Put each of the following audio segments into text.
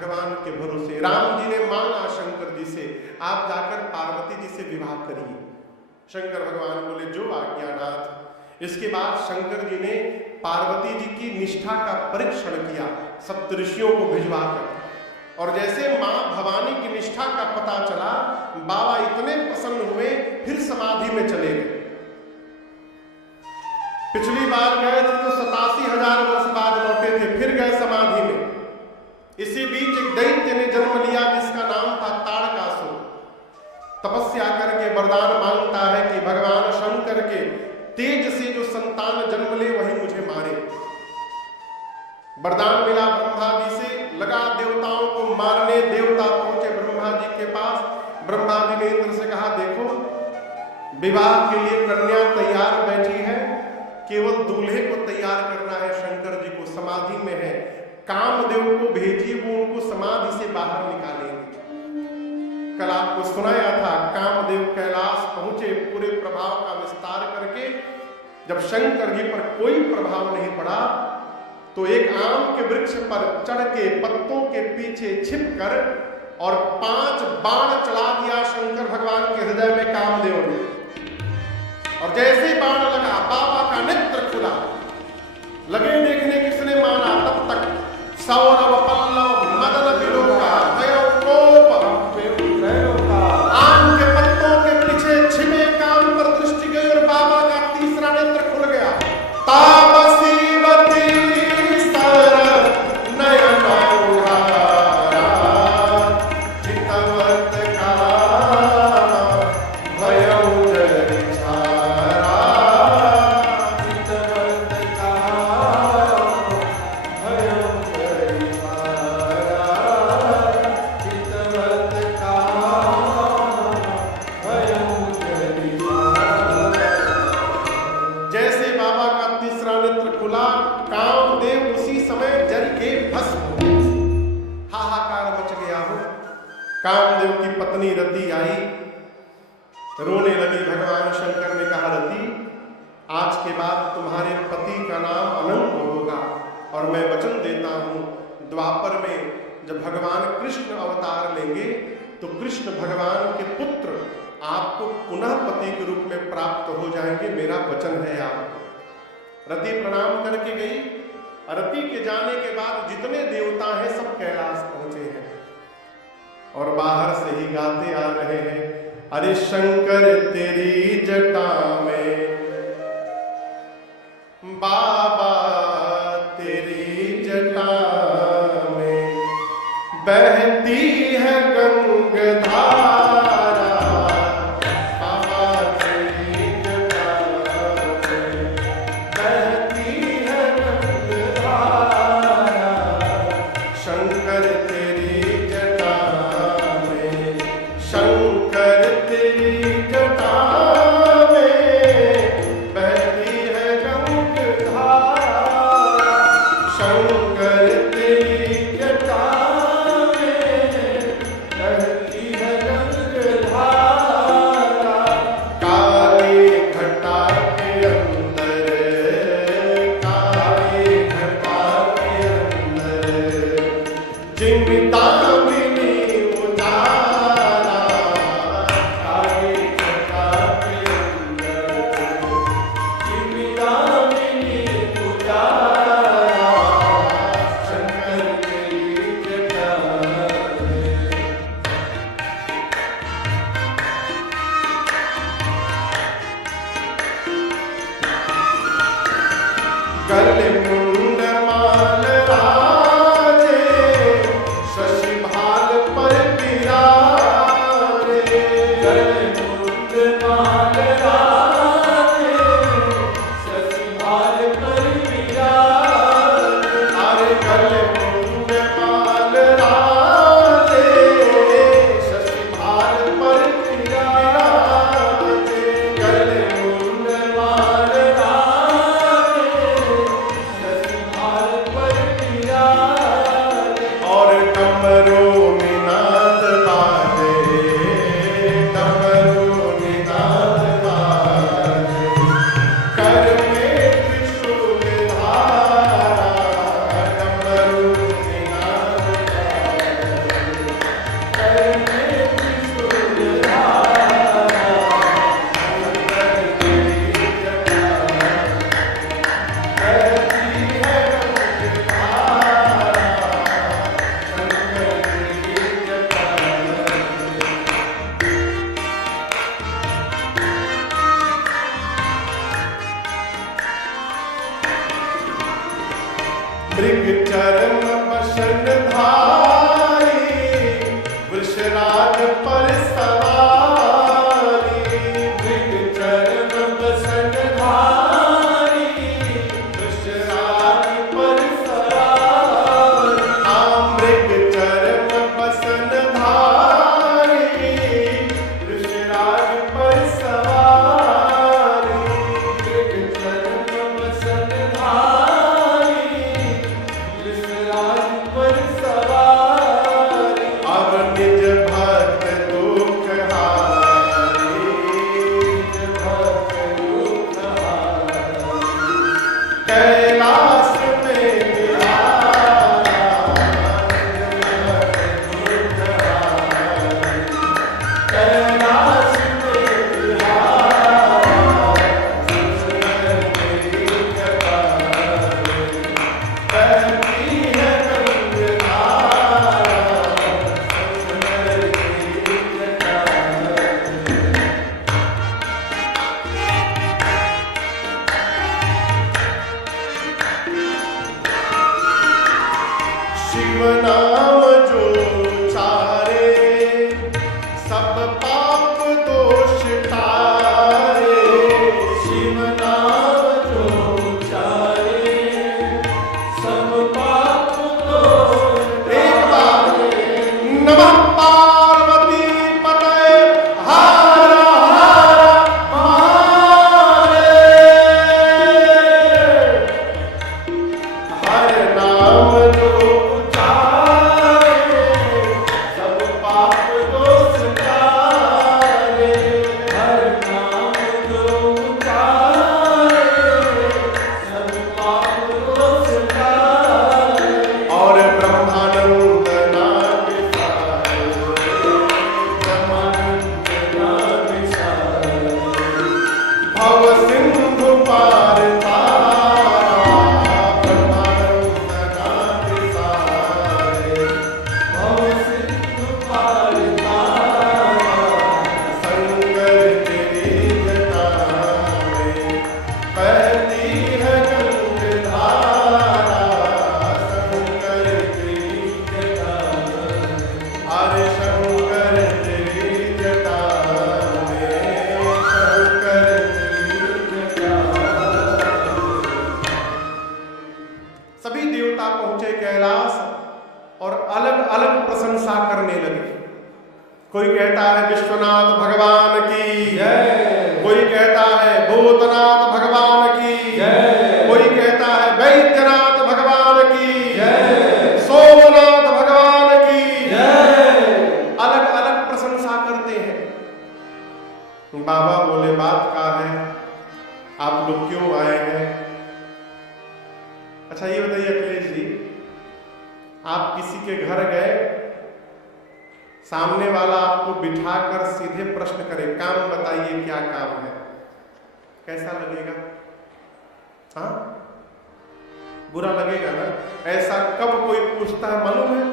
भगवान के भरोसे। राम जी ने मांगा शंकर जी से, आप जाकर पार्वती जी से विवाह करिए। शंकर भगवान बोले जो आज्ञानाथ। इसके बाद शंकर जी ने पार्वती जी की निष्ठा का परीक्षण किया सप्तऋषियों को भिजवाकर, और जैसे मां भवानी की निष्ठा का पता चला, बाबा इतने प्रसन्न हुए, फिर समाधि में चले गए। पिछली बार गए थे तो 87,000 वर्ष बाद लौटे थे, फिर गए समाधि में। इसी बीच एक दैत्य ने जन्म लिया जिसका नाम था ताड़कासुर। तपस्या करके वरदान मांगता है कि भगवान शंकर के तेज से जो संतान जन्म ले वही मुझे मारे। वरदान मिला ब्रह्मा जी से, लगा देवताओं को मारने। देवता पहुंचे ब्रह्मा जी के पास। ब्रह्मा जी ने इंद्र से कहा, देखो विवाह के लिए कन्या तैयार बैठी है, केवल दूल्हे को तैयार करना है। शंकर जी को समाधि में है, कामदेव को भेजिए, वो उनको समाधि से बाहर निकालेंगे। कल आपको सुनाया था, कामदेव कैलाश पहुंचे, पूरे प्रभाव का विस्तार करके। जब शंकर जी पर कोई प्रभाव नहीं पड़ा तो एक आम के वृक्ष पर चढ़ के पत्तों के पीछे छिपकर और 5 बाण चला दिया शंकर भगवान के हृदय में कामदेव ने। और जैसे बाण लगा, बाबा का नेत्र खुला। लगे देखने किसने माना, तब तक सौरव पल्लव मदन विलोका भयो कोप आम के पत्तों के पीछे छिपे काम पर दृष्टि गई और बाबा का तीसरा नेत्र खुल गया। तापसीवती सर नयन उहारा चितवत का भयो जरिछारा चितवत का भयो जरिछारा चितवत का भयो जरिछारा। जैसे बाबा का तीसरा नेत्र खुला, कामदेव उसी समय जल के भस्म हो गए। हाहाकार मच गया हो। कामदेव की पत्नी रति आई, रोने लगी। भगवान शंकर ने कहा, रति आज के बाद तुम्हारे पति का नाम अनंत होगा, और मैं वचन देता हूं द्वापर में जब भगवान कृष्ण अवतार लेंगे तो कृष्ण भगवान के पुत्र आपको पुनः पति के रूप में प्राप्त हो जाएंगे, मेरा वचन है आपको। रति प्रणाम करके गई। रति के जाने के बाद जितने देवता हैं सब कैलाश पहुंचे हैं और बाहर से ही गाते आ रहे हैं, अरे शंकर तेरी जटा में बाबा तेरी जटा में बहती है गंगाधारा, बाबा तेरी जटा में बहती है गंगाधारा, शंकर तेरी जटा में, शंकर तेरी जटा में बहती है गंगाधारा, शंकर तेरी जटा कोई कहता है विश्वनाथ भगवान की जय, कोई कहता है भूतनाथ भगवान की जय, कोई कहता है वैद्यनाथ भगवान की जय, सोमनाथ भगवान की जय। अलग अलग प्रशंसा करते हैं। बाबा बोले बात का है, आप लोग क्यों आए हैं? अच्छा ये बताइए अखिलेश जी, आप किसी के घर गए, सामने वाला आपको बिठाकर सीधे प्रश्न करे, काम बताइए क्या काम है, कैसा लगेगा? हाँ, बुरा लगेगा ना? ऐसा कब कोई पूछता है मालूम है?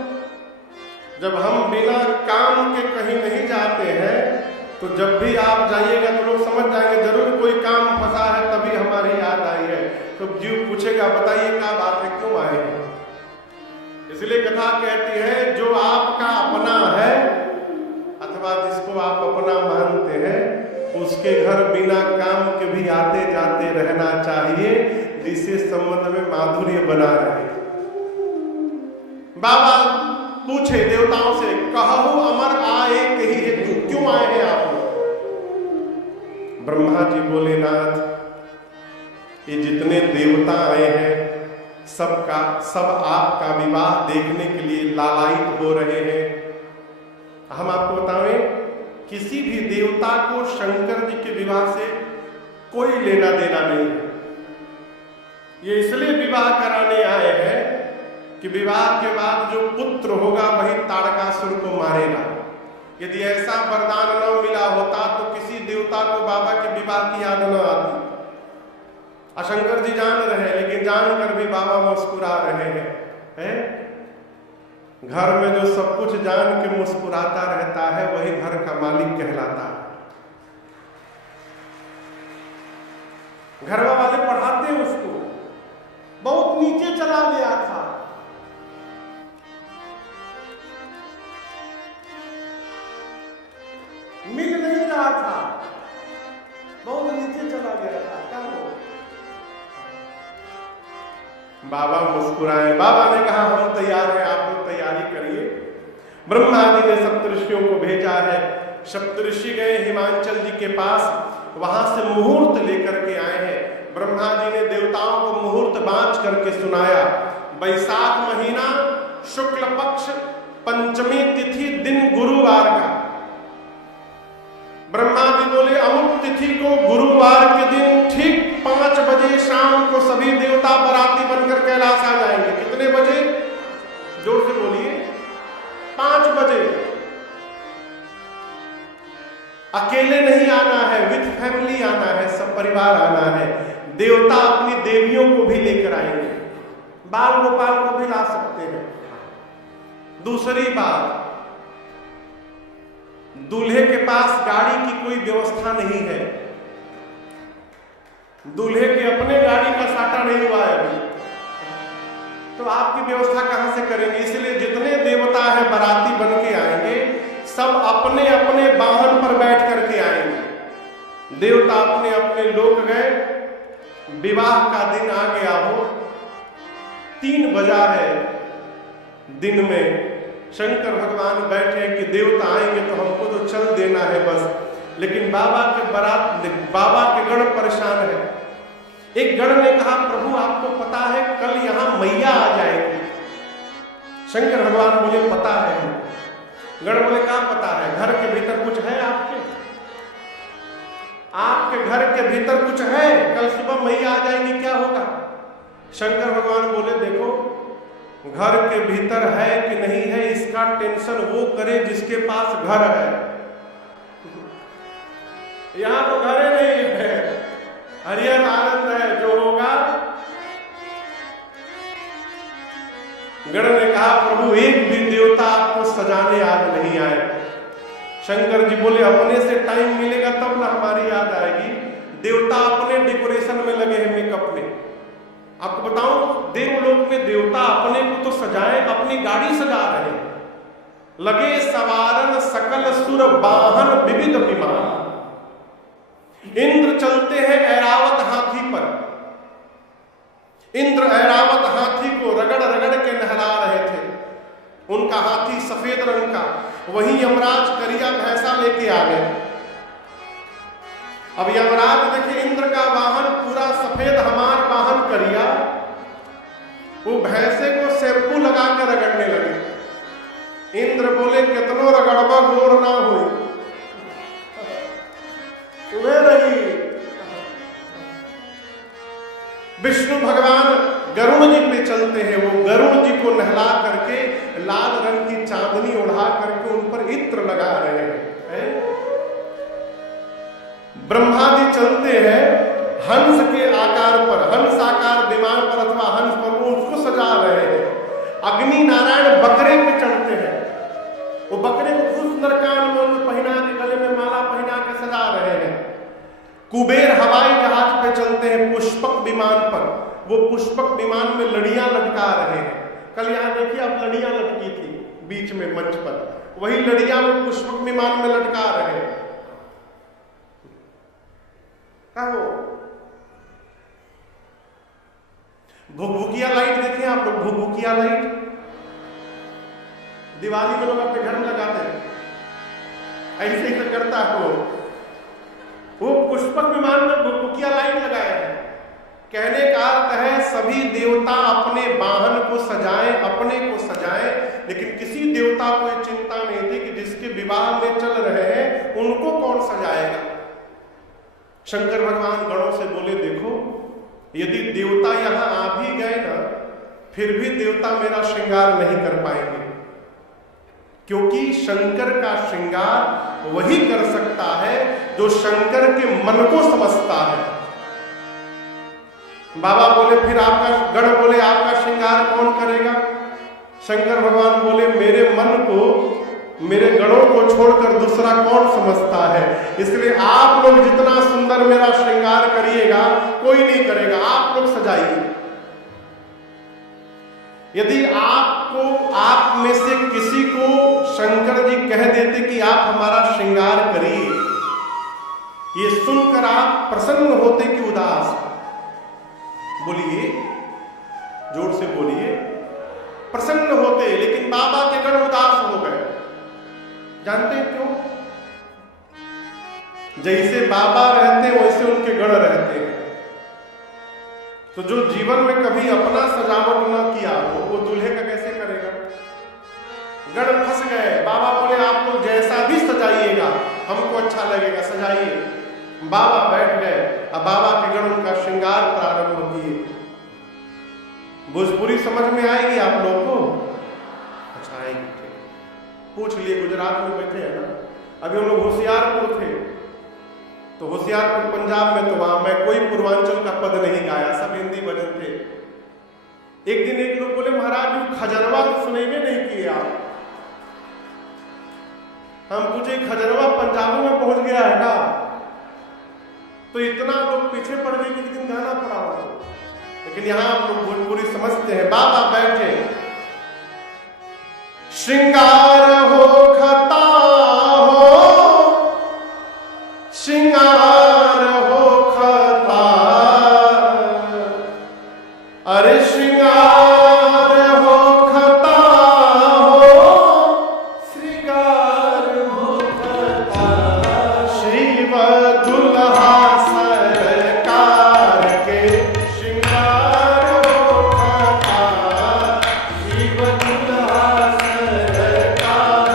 जब हम बिना काम के कहीं नहीं जाते हैं, तो जब भी आप जाइएगा तो लोग समझ जाएंगे जरूर कोई काम फंसा है, तभी हमारी याद आई है। तो जीव पूछेगा बताइए क्या बात है, क्यों आए हैं? इसलिए कथा कहती है जो आपका अपना है अथवा जिसको आप अपना मानते हैं, उसके घर बिना काम के भी आते जाते रहना चाहिए, जिससे संबंध में माधुर्य बना रहे। बाबा पूछे देवताओं से, कहु अमर आए कही हेतु, क्यों आए हैं आप लोग? ब्रह्मा जी बोले नाथ, ये जितने देवता आए हैं सब आपका विवाह देखने के लिए लालायित हो रहे हैं। हम आपको बताएं, किसी भी देवता को शंकर जी के विवाह से कोई लेना देना नहीं है। ये इसलिए विवाह कराने आए हैं कि विवाह के बाद जो पुत्र होगा वही तारकासुर को मारेगा। यदि ऐसा वरदान न मिला होता तो किसी देवता को बाबा के विवाह की याद न आती। शंकर जी जान रहे हैं, लेकिन जानकर भी बाबा मुस्कुरा रहे हैं। घर में जो सब कुछ जान के मुस्कुराता रहता है वही घर का मालिक कहलाता है। घरवा वाले पढ़ाते हैं उसको, बहुत नीचे चला गया था, मिल नहीं रहा था, बहुत नीचे चला गया था, क्या हो? बाबा मुस्कुराए। बाबा ने कहा हम तैयार हैं, आप लोग तैयारी करिए। ब्रह्मा जी ने सप्तऋषियों को भेजा है। सप्तऋषि गए हिमांचल जी के पास, वहां से मुहूर्त लेकर के आए हैं। ब्रह्मा जी ने देवताओं को मुहूर्त बांच करके सुनाया। वैशाख महीना शुक्ल पक्ष पंचमी तिथि, दिन गुरुवार का। ब्रह्मा जी बोले अमुक तिथि को गुरुवार के दिन ठीक 5 बजे शाम को सभी देवता बराती बनकर कैलाश आ जाएंगे। कितने बजे? जोर से बोलिए। 5 बजे। अकेले नहीं आना है, विथ फैमिली आना है, सब परिवार आना है। देवता अपनी देवियों को भी लेकर आएंगे, बाल गोपाल को भी ला सकते हैं। दूसरी बात, दूल्हे के पास गाड़ी की कोई व्यवस्था नहीं है। दूल्हे के अपने गाड़ी का साटा नहीं हुआ है अभी, तो आपकी व्यवस्था कहां से करेंगे? इसलिए जितने देवता हैं बाराती बन के आएंगे, सब अपने अपने वाहन पर बैठ करके आएंगे। देवता अपने अपने लोक गए। विवाह का दिन आ गया हो, 3 बजा है दिन में। शंकर भगवान बैठे कि देवता आएंगे तो हमको तो चल देना है बस। लेकिन बाबा के गण परेशान है। एक गण ने कहा प्रभु आपको पता है कल यहां मैया आ जाएगी। शंकर भगवान बोले पता है। गण बोले क्या पता है? घर के भीतर कुछ है आपके घर के भीतर कुछ है? कल सुबह मैया आ जाएगी, क्या होगा? शंकर भगवान बोले देखो, घर के भीतर है कि नहीं है इसका टेंशन वो करे जिसके पास घर है। यहां तो घर ही नहीं है, हरियर आनंद है, जो होगा। गण ने कहा प्रभु एक भी देवता आपको सजाने आज नहीं आए। शंकर जी बोले अपने से टाइम मिलेगा तब ना हमारी याद आएगी। देवता अपने डेकोरेशन में लगे हैं, मेकअप में। आपको बताऊं, देवलोक में देवता अपने को तो सजाए, अपनी गाड़ी सजा रहे हैं। लगे सवारन सकल सुर वाहन विविध विमान। इंद्र चलते हैं ऐरावत हाथी पर। इंद्र ऐरावत हाथी को रगड़ रगड़ के नहला रहे थे। उनका हाथी सफेद रंग का, वही यमराज करिया भैंसा लेके आ गए। अब यमराज देखे इंद्र का वाहन पूरा सफेद, हमार वाहन करिया, वो भैंसे को शैम्पू लगा के रगड़ने लगे। इंद्र बोले कितनो रगड़वा गोर ना हुई, तुम्हें रही। विष्णु भगवान गरुड़ जी पे चलते हैं, वो गरुड़ जी को नहला करके लाल रंग की चांदनी उड़ा करके उन पर इत्र लगा रहे हैं। ब्रह्मा जी चलते हैं हंस के आकार पर, हंस आकार विमान पर अथवा हंस पर, वो उसको सजा रहे हैं। अग्नि नारायण बकरे पे चढ़ते हैं, वो बकरे को खूब सुंदर कान में पहना के, गले में माला पहना के सजा रहे हैं। कुबेर हवाई जहाज पे चलते हैं पुष्पक विमान पर, वो पुष्पक विमान में लड़ियां लटका रहे हैं। कल यहां देखिए अब लड़ियां लटकी थी बीच में मंच पर, वही लड़ियां वो पुष्पक विमान में लटका रहे हैं। कहो भुकभुकिया लाइट देखिए आप लोग, भुकभुकिया लाइट दिवाली में लोग अपने घर में लगाते हैं, ऐसे ही करता है वो पुष्पक विमान में भुकभुकिया लाइट लगाया है। कहने का अर्थ है सभी देवता अपने वाहन को सजाएं, अपने को सजाएं, लेकिन किसी देवता को ये चिंता नहीं थी कि जिसके विवाह में चल रहे हैं उनको कौन सजाएगा। शंकर भगवान गणों से बोले देखो, यदि देवता यहां आ भी गए ना, फिर भी देवता मेरा श्रृंगार नहीं कर पाएंगे, क्योंकि शंकर का श्रृंगार वही कर सकता है जो शंकर के मन को समझता है। बाबा बोले फिर आपका, गण बोले आपका श्रृंगार कौन करेगा? शंकर भगवान बोले मेरे मन को, मेरे गणों को छोड़कर दूसरा कौन समझता है, इसलिए आप लोग जितना सुंदर मेरा श्रृंगार करिएगा कोई नहीं करेगा, आप लोग सजाइए। यदि आपको, आप में से किसी को शंकर जी कह देते कि आप हमारा श्रृंगार करिए, ये सुनकर आप प्रसन्न होते कि उदास? बोलिए, जोर से बोलिए। प्रसन्न होते, लेकिन बाबा के गण उदास हो गए। जानते हैं क्यों? जैसे बाबा रहते वैसे उनके गण रहते हैं। तो जो जीवन में कभी अपना सजावट न किया हो वो दूल्हे का कैसे करेगा? गण फंस गए। बाबा बोले आप लोग जैसा भी सजाइएगा हमको अच्छा लगेगा, सजाइए। बाबा बैठ गए, अब बाबा के गण उनका श्रृंगार प्रारंभ किए। भोजपुरी समझ में आएगी आप लोग को? अच्छा आएगी, पूछ लिए। गुजरात में बैठे हैं ना, अभी हम लोग होशियारपुर थे, तो होशियारपुर पंजाब में, तो वहां मैं कोई पूर्वांचल का पद नहीं गाया, सब हिंदी भजन थे। एक दिन एक लोग बोले महाराज जी खजरवा तो सुनेंगे नहीं किए आप। हम पूछे खजरवा पंजाबों में पहुंच गया है ना? तो इतना लोग पीछे पड़ गए कि एक दिन गाना पड़ा हो। लेकिन यहां आप लोग भोजपुरी समझते हैं। बाबा बैठे, श्रृंगार हो खता हो, श्रृंगार हो खता, अरे श्रृंगार हो खता हो, श्रृंगार हो खता, शिव दुल्हा सरकार के श्रृंगार हो खता, शिव दुल्हा सरकार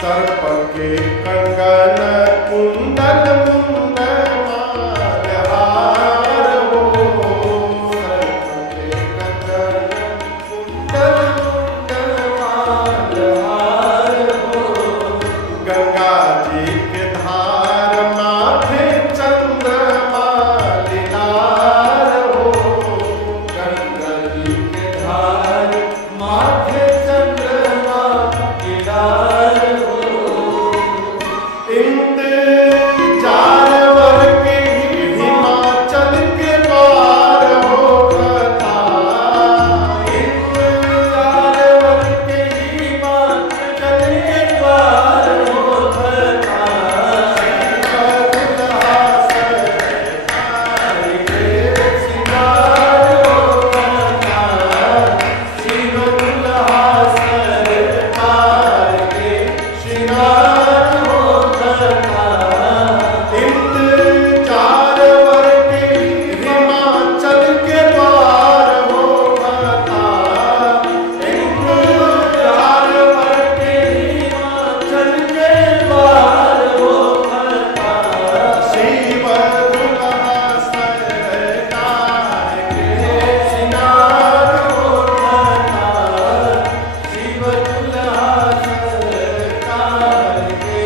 सर्प के कंगन कुंडल मुंडल मालहार हो, सर्प के कंगन कुंडल मुंडल मालहार हो, गंगा जी के धार माथे चंद्रमा लीलार हो, गंगा जी के धार माथे चंद्रमा लीलार हो, इंद्रजालवर के हिमाचल के पार हो कथा, इंद्रजालवर के हिमाचल के पार हो कथा, शिव दुल्हा सरकार के श्रृंगार हो कथा, इंद्रजालवर के हिमाचल के पार हो कथा, इंद्रजालवर के हिमाचल के पार हो कथा, शिव दुल्हा सरकार के श्रृंगार हो कथा, शिव दुल्हा सरकार के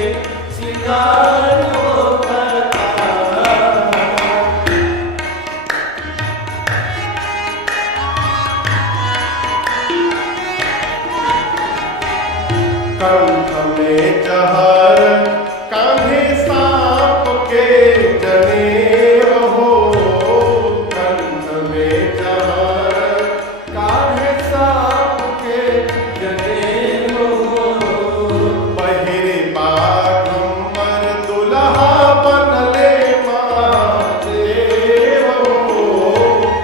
श्रृंगार हो कथा। कंठ में जहर कान्हे सांप के जनेर हो, कंठ में जहर कान्हे सांप के जनेर हो, पहिरे बागंबर दुल्हा बनले महादेव हो,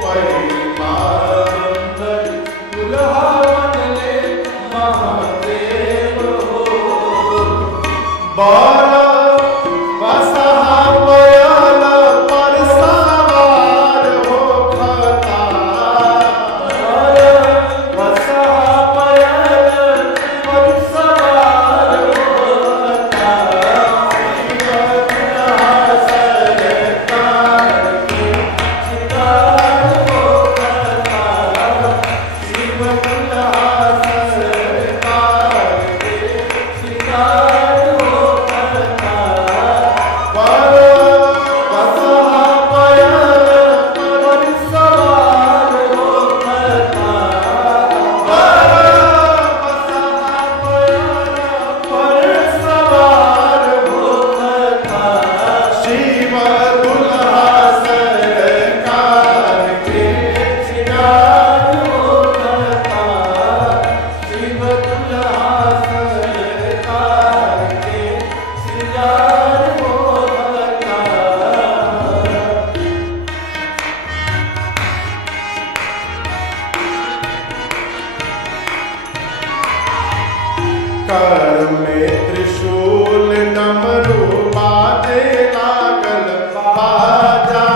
पहिरे बागंबर दुल्हा बनले महादेव हो, बारह बसहा बयाल पर सवार हो कथा, बारह बसहा बयाल पर सवार हो कथा, शिव दुल्हा सरकार के श्रृंगार हो कथा, शिव दुल्हा सरकार के श्रृंगार हो कथा, बारह बसहा बयाल पर सवार हो कथा, बारह बसहा बयाल पर सवार हो कथा, शिव दुल्हा सरकार के श्रृंगार हो कथा, शिव दुल्हा सरकार के श्रृंगार हो कथा। कर में त्रिशूल डमरू बाजे लागल बाजा,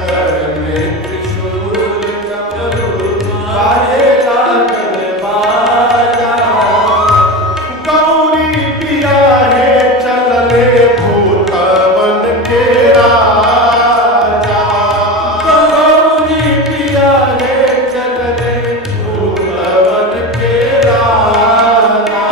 कर में त्रिशूल डमरू बाजे लागल बाजा, गौरी पिया है चलले भूतवन के राजा, गौरी पिया है चलले भूतवन के राजा,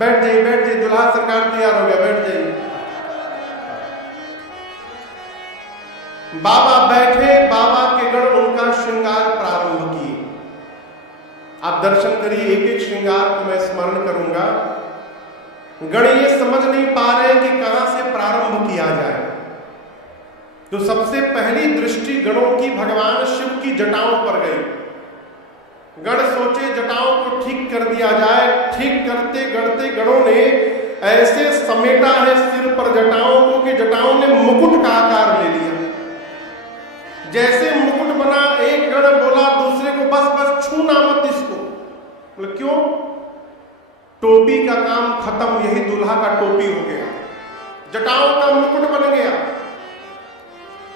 बैठ जाइए, बैठ जाइए, दुल्हा सरकार तैयार हो गया, बैठ जाइए। बाबा बैठे, बाबा के गण उनका श्रृंगार प्रारंभ किए। आप दर्शन करिए, एक एक श्रृंगार को मैं स्मरण करूंगा। गण ये समझ नहीं पा रहे कि कहां से प्रारंभ किया जाए। तो सबसे पहली दृष्टि गणों की भगवान शिव की जटाओं पर गई। गण सोचे जटाओं को ठीक कर दिया जाए। ठीक करते करते गणों ने ऐसे समेटा है सिर पर जटाओं को कि जटाओं ने मुकुट का आकार ले लिया। जैसे मुकुट बना, एक गण बोला दूसरे को, बस बस छूना मत इसको। बोले क्यों? टोपी का काम खत्म, यही दूल्हा का टोपी हो गया, जटाओं का मुकुट बन गया।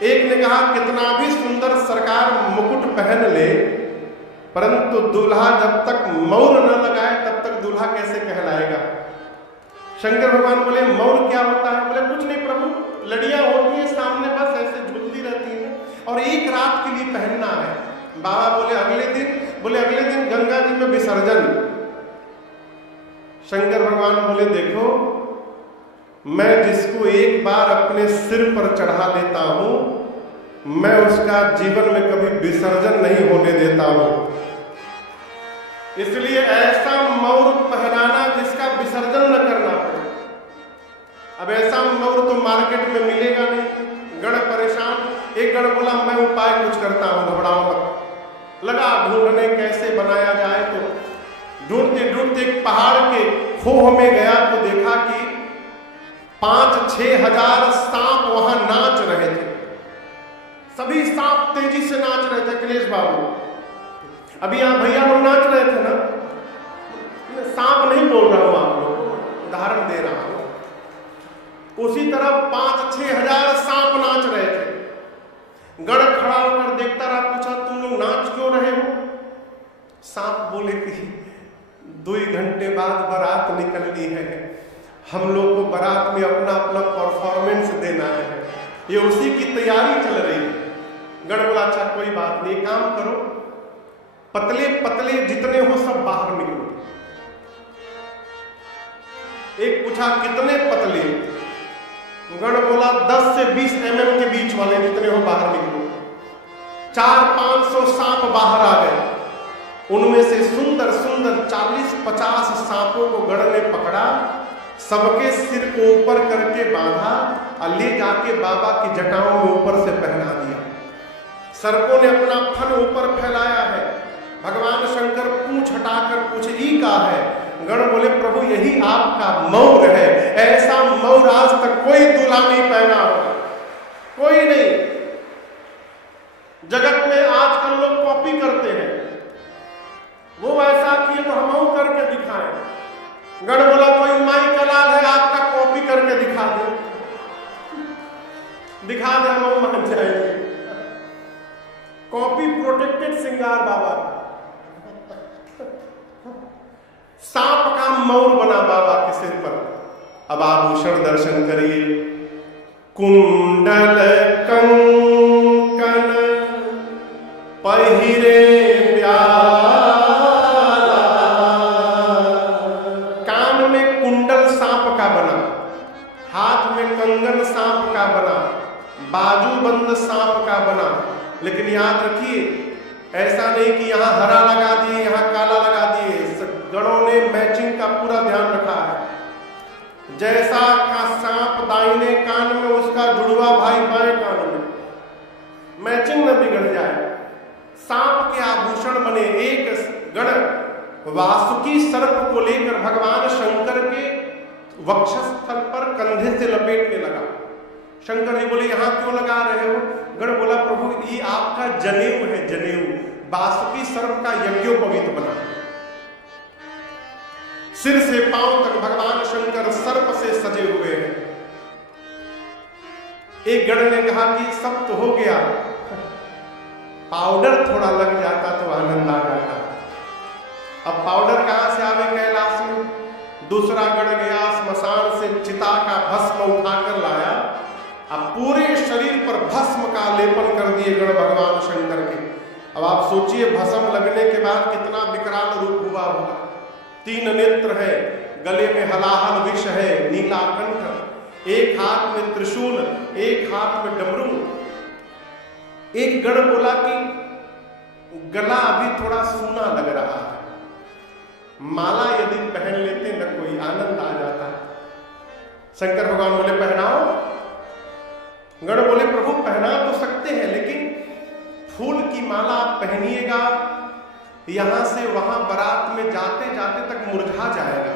एक ने कहा कितना भी सुंदर सरकार मुकुट पहन ले, परंतु दूल्हा जब तक मौर न लगाए तब तक दूल्हा कैसे कहलाएगा। शंकर भगवान बोले मौर क्या होता है? बोले कुछ नहीं प्रभु, लड़ियां होती है सामने, बस ऐसे झूलती रहती है और एक रात के लिए पहनना है। बाबा बोले अगले दिन? बोले अगले दिन गंगा जी में विसर्जन। शंकर भगवान बोले देखो, मैं जिसको एक बार अपने सिर पर चढ़ा लेता हूं, मैं उसका जीवन में कभी विसर्जन नहीं होने देता हूं। इसलिए ऐसा मौर पहनाना जिसका विसर्जन न करना पड़े। अब ऐसा मौर तो मार्केट में मिलेगा नहीं। गण परेशान। एक गण बोला मैं उपाय कुछ करता हूं, घबराओ मत। लगा ढूंढने कैसे बनाया जाए। तो ढूंढते ढूंढते एक पहाड़ के खोह में गया तो देखा कि 5-6 हजार सांप वहां नाच रहे थे। सभी सांप तेजी से नाच रहे थे। अखिलेश बाबू, अभी यहां भैया लोग नाच रहे थे ना, सांप नहीं बोल रहा हूं, आप लोग उदाहरण दे रहा हूं। उसी तरह 5-6 हजार सांप नाच रहे थे। गण खड़ा होकर देखता रहा, पूछा तुम लोग नाच क्यों रहे हो? सांप बोले कि 2 घंटे बाद बारात निकलनी है, हम लोग को बारात में अपना अपना परफॉर्मेंस देना है, ये उसी की तैयारी चल रही है। गण बोला अच्छा कोई बात नहीं, काम करो, पतले पतले जितने हो सब बाहर निकलो। एक पूछा कितने पतले? गण बोला 10 से 20 mm के बीच वाले जितने हो बाहर निकलो। 400-500 सांप बाहर आ गए। उनमें से सुंदर सुंदर 40-50 सांपों को गण ने पकड़ा, सबके सिर को ऊपर करके बांधा और ले जाके बाबा की जटाओं में ऊपर से पहना दिया। सर्पों ने अपना फन ऊपर फैलाया है। भगवान शंकर पूंछ हटाकर पूछे ई का है? गण बोले प्रभु यही आपका मौर है। ऐसा मौर आज तक कोई दूल्हा नहीं पहना होगा, कोई नहीं। जगत में आजकल लोग कॉपी करते हैं, वो ऐसा किए तो हम करके दिखाएं। गण बोला कोई माई का लाल है, आपका कॉपी करके दिखा दे, दिखा दे, हम मान जाएंगे। कॉपी प्रोटेक्टेड श्रृंगार बाबा। सांप का मौर बना बाबा के सिर पर। अब आभूषण दर्शन करिए, कुंडल कंकन पहिरे प्याला। कान में कुंडल सांप का बना, हाथ में कंगन सांप का बना, बाजूबंद सांप का बना, लेकिन याद रखिए, ऐसा नहीं कि यहाँ हरा लगा दिए, यहाँ काला लगा दिए। गणों ने मैचिंग का पूरा ध्यान रखा है। जैसा का सांप दाहिने कान में, उसका जुड़वा भाई बाएं कान में, मैचिंग न बिगड़ जाए। सांप के आभूषण बने। एक गण वासुकी सर्प को लेकर भगवान शंकर के वक्षस्थल पर कंधे से लपेटने लगा। शंकर जी बोले, यहां क्यों लगा रहे हो? गण बोला, प्रभु ये आपका जनेऊ है, जनेऊ। वासुकी सर्प का यज्ञोपवीत बना। सिर से पांव तक भगवान शंकर सर्प से सजे हुए हैं। एक गण ने कहा कि सब तो हो गया, पाउडर थोड़ा लग जाता तो आनंद आ जाता। अब पाउडर कहां से आवे कैलाश में? दूसरा गण गया स्मशान से चिता का भस्म उठाकर लाया। अब पूरे शरीर पर भस्म का लेपन कर दिए गण भगवान शंकर के। अब आप सोचिए, भस्म लगने के बाद कितना विकराल रूप हुआ होगा। 3 नेत्र है, गले में हलाहल विष है, नीला कंठ, एक हाथ में त्रिशूल, एक हाथ में डमरू। एक गण बोला कि गला अभी थोड़ा सूना लग रहा है, माला यदि पहन लेते न कोई आनंद आ जाता। शंकर भगवान बोले, पहनाओ। गण बोले, प्रभु पहना तो सकते हैं, लेकिन फूल की माला आप पहनिएगा, यहां से वहां बारात में जाते जाते तक मुरझा जाएगा।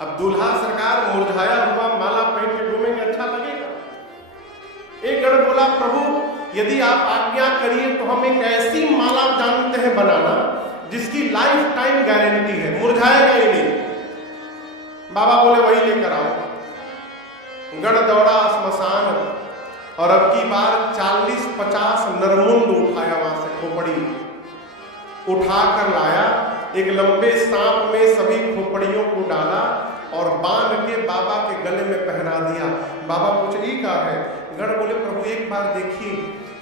अब दूल्हा सरकार मुरझाया हुआ माला पहन के घूमेंगे, अच्छा लगेगा? एक गण बोला, प्रभु यदि आप आज्ञा करिए तो हम एक ऐसी माला जानते हैं बनाना जिसकी लाइफ टाइम गारंटी है, मुरझाएगा ही नहीं। बाबा बोले, वही लेकर आओ। गण दौड़ा स्मशान और अब की बार 40-50 नरमुंड उठाया, वहां से खोपड़ी उठाकर लाया। एक लंबे सांप में सभी खोपड़ियों को डाला और बांध के बाबा के गले में पहना दिया। बाबा पूछे, ये क्या है? गण बोले, प्रभु एक बार देखिए,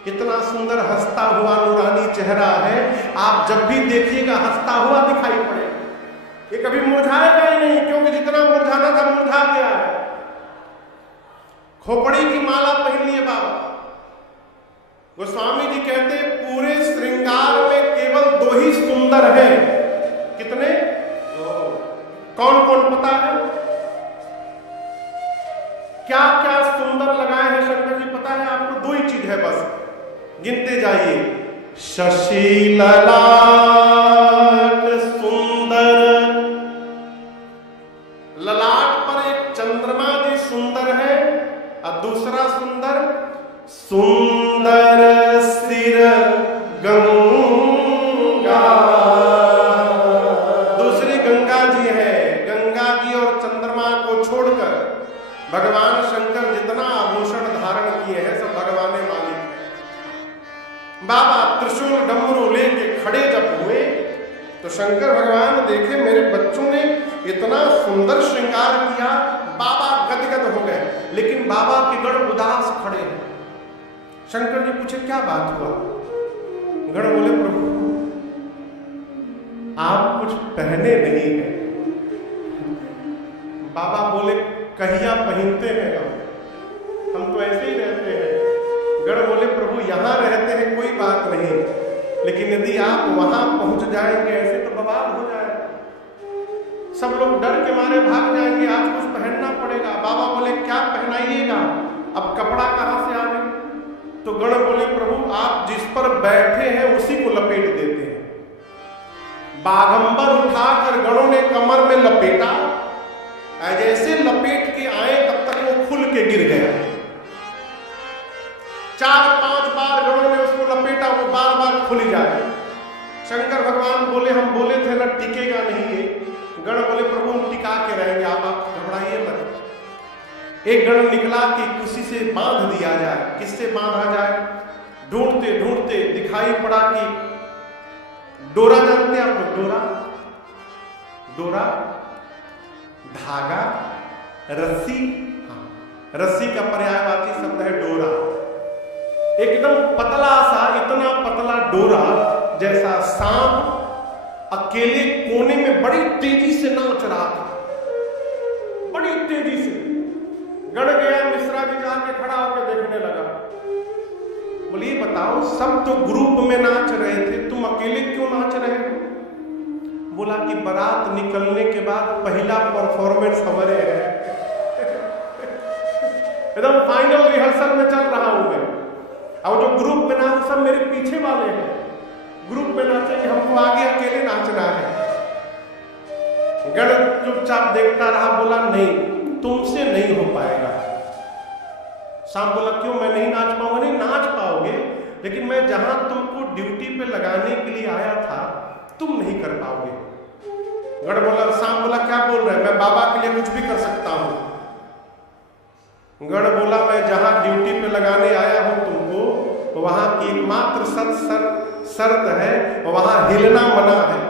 इतना सुंदर हंसता हुआ नूरानी चेहरा है, आप जब भी देखिएगा हंसता हुआ दिखाई पड़ेगा, ये कभी मुरझाएगा ही नहीं, क्योंकि जितना मुरझाना था मुरझा गया है। खोपड़ी की माला पहन लिए बाबा। गोस्वामी जी कहते, पूरे श्रृंगार में केवल 2 ही सुंदर हैं। कितने? 2। कौन कौन पता है? क्या क्या सुंदर लगाए हैं शंकर जी पता है आपको? 2 ही चीज है बस, गिनते जाइए। शशि ललाट सुंदर, ललाट पर एक चंद्रमा जी सुंदर है, और दूसरा सुंदर, सुंदर सिर गंगा। दूसरी गंगा जी है। गंगा जी और चंद्रमा को छोड़कर भगवान शंकर जितना आभूषण धारण किए हैं सब भगवान मालिक है। बाबा त्रिशूल डमरू लेके खड़े जब हुए तो शंकर भगवान देखे, मेरे बच्चों ने इतना सुंदर श्रृंगार किया, बाबा गदगद हो गए। लेकिन बाबा के गण उदास खड़े हैं। शंकर जी पूछे, क्या बात हुआ? गण बोले, प्रभु आप कुछ पहने नहीं है। बाबा बोले, कहिया पहनते हैं हम तो ऐसे ही रहते हैं। गण बोले, प्रभु यहां रहते हैं कोई बात नहीं, लेकिन यदि आप वहां पहुंच जाएंगे ऐसे तो बवाल हो जाएगा, सब लोग डर के मारे भाग जाएंगे, आज कुछ पहनना पड़ेगा। बाबा बोले, क्या पहनाइएगा? अब कपड़ा कहां से आ गए? तो गण बोले, प्रभु आप जिस पर बैठे हैं उसी को लपेट देते हैं। बागंबर उठाकर गणों ने कमर में लपेटा, जैसे लपेट के आए तब तक वो खुल के गिर गया। 4-5 बार गणों ने उसको लपेटा, वो बार बार खुल जाए। शंकर भगवान बोले, हम बोले थे ना टिकेगा नहीं ये। गण बोले, प्रभु हम टिका के रहेंगे, आप घबराइए मत। एक गण निकला कि किसी से बांध दिया जाए। किससे बांधा जाए? ढूंढते ढूंढते दिखाई पड़ा कि डोरा, जानते हैं आप लोग डोरा? डोरा, धागा, रस्सी। हाँ, रस्सी का पर्यायवाची शब्द है डोरा। एकदम पतला सा, इतना पतला डोरा जैसा सांप अकेले कोने में बड़ी तेजी से नाच रहा था, बड़ी तेजी से। गण गया, मिश्रा जी जाके खड़ा होकर देखने लगा। बोले ये बताओ, सब तो ग्रुप में नाच रहे थे, तुम अकेले क्यों नाच रहे हो? बोला कि बारात निकलने के बाद पहला परफॉर्मेंस हमारे है। एकदम फाइनल रिहर्सल में चल रहा हूं मैं, और जो ग्रुप में ना सब मेरे पीछे वाले हैं, ग्रुप में नाचेंगे, हमको आगे अकेले नाचना है। गण चुपचाप देखता रहा, बोला नहीं तुमसे नहीं हो पाएगा। शाम बोला क्यों, मैं नहीं नाच पाऊंगा? नहीं नाच पाओगे, लेकिन मैं जहां तुमको ड्यूटी पे लगाने के लिए आया था तुम नहीं कर पाओगे। गण बोला, शाम बोला क्या बोल रहे हैं, मैं बाबा के लिए कुछ भी कर सकता हूं। गण बोला मैं जहां ड्यूटी पे लगाने आया हूं तुमको, वहां की एकमात्र शर्त है, वहां हिलना मना है,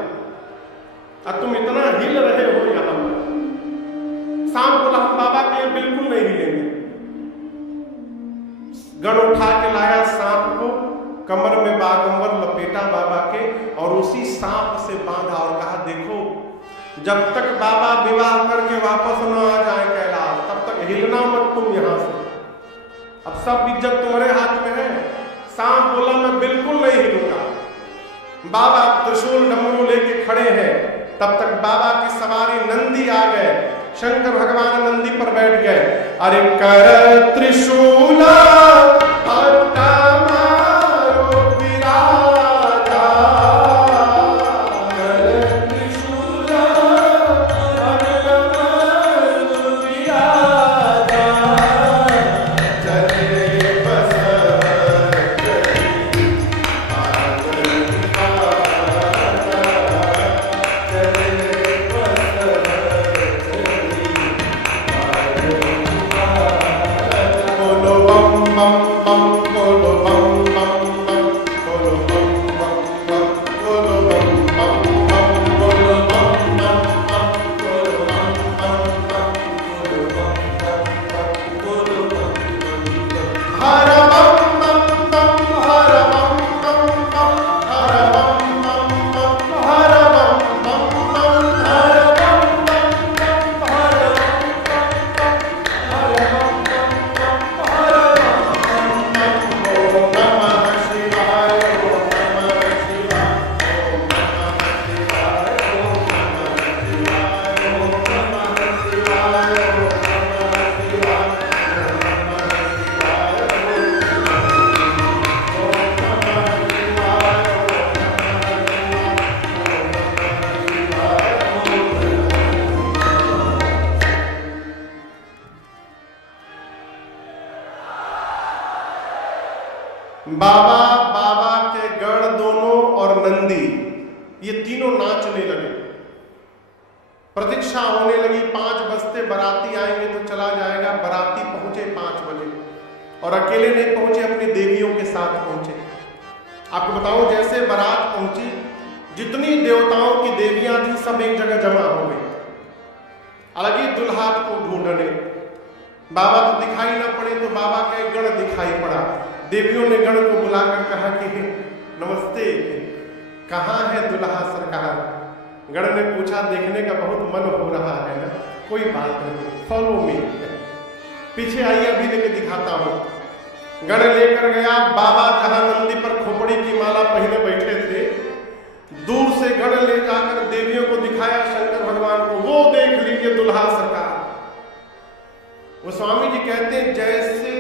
और तुम इतना हिल रहे हो यहां पर। शाम बोला हम बाबा के लिए बिल्कुल नहीं हिलेंगे। गण उठा के लाया सांप को, कमर में बागंबर लपेटा बाबा के, और उसी सांप से बांधा और कहा देखो जब तक बाबा विवाह करके वापस न आ जाए कैलाश, तब तक हिलना मत तुम यहां से, अब सब इज्जत तुम्हारे हाथ में है। सांप बोला मैं बिल्कुल नहीं हिलूंगा। बाबा त्रिशूल डमरू लेके खड़े हैं, तब तक बाबा की सवारी नंदी आ गए, शंकर भगवान नंदी पर बैठ गए। अरे कर त्रिशूला बाबा, बाबा के गण दोनों और नंदी, ये तीनों नाचने लगे। प्रतीक्षा होने लगी, 5 बजते बाराती आएंगे तो चला जाएगा। बाराती पहुंचे 5 बजे, और अकेले नहीं पहुंचे, अपनी देवियों के साथ पहुंचे। आपको बताऊं, जैसे बारात पहुंची, जितनी देवताओं की देवियां थी सब एक जगह जमा हो गई, अलग ही दुल्हा को ढूंढने। बाबा तो दिखाई ना पड़े, तो बाबा का एक गण दिखाई पड़ा। देवियों ने गण को बुलाकर कहा कि नमस्ते, कहाँ है दुल्हा सरकार? गण ने पूछा देखने का बहुत मन हो रहा है ना, कोई बात नहीं, फॉलो मी, पीछे आइए अभी लेके दिखाता हूं। गण लेकर गया। बाबा जहां नंदी पर खोपड़ी की माला पहने बैठे थे, दूर से गण ले जाकर देवियों को दिखाया, शंकर भगवान को, वो देख लीजिए दुल्हा सरकार। वो स्वामी जी कहते हैं जैसे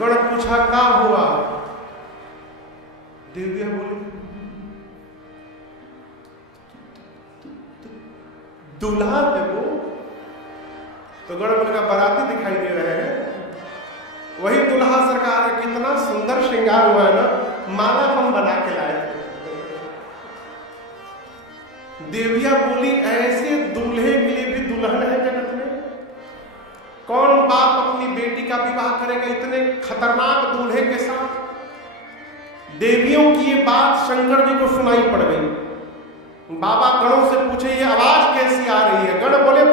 गण पूछा क्या हुआ? देविया बोली दूल्हा है वो। तो गण बोले का बाराती दिखाई दे रहे हैं, वही दूल्हा सरकार है। कितना सुंदर श्रृंगार हुआ है ना, माला हम बना के लाए थे। देविया बोली ऐसे दूल्हे के लिए भी दुल्हन है जगत में? कौन बाप अपनी बेटी का विवाह करेगा इतने खतरनाक दूल्हे के साथ? देवियों की ये बात शंकर जी को सुनाई पड़ गई। बाबा गणों से पूछे ये आवाज कैसी आ रही है? गण बोले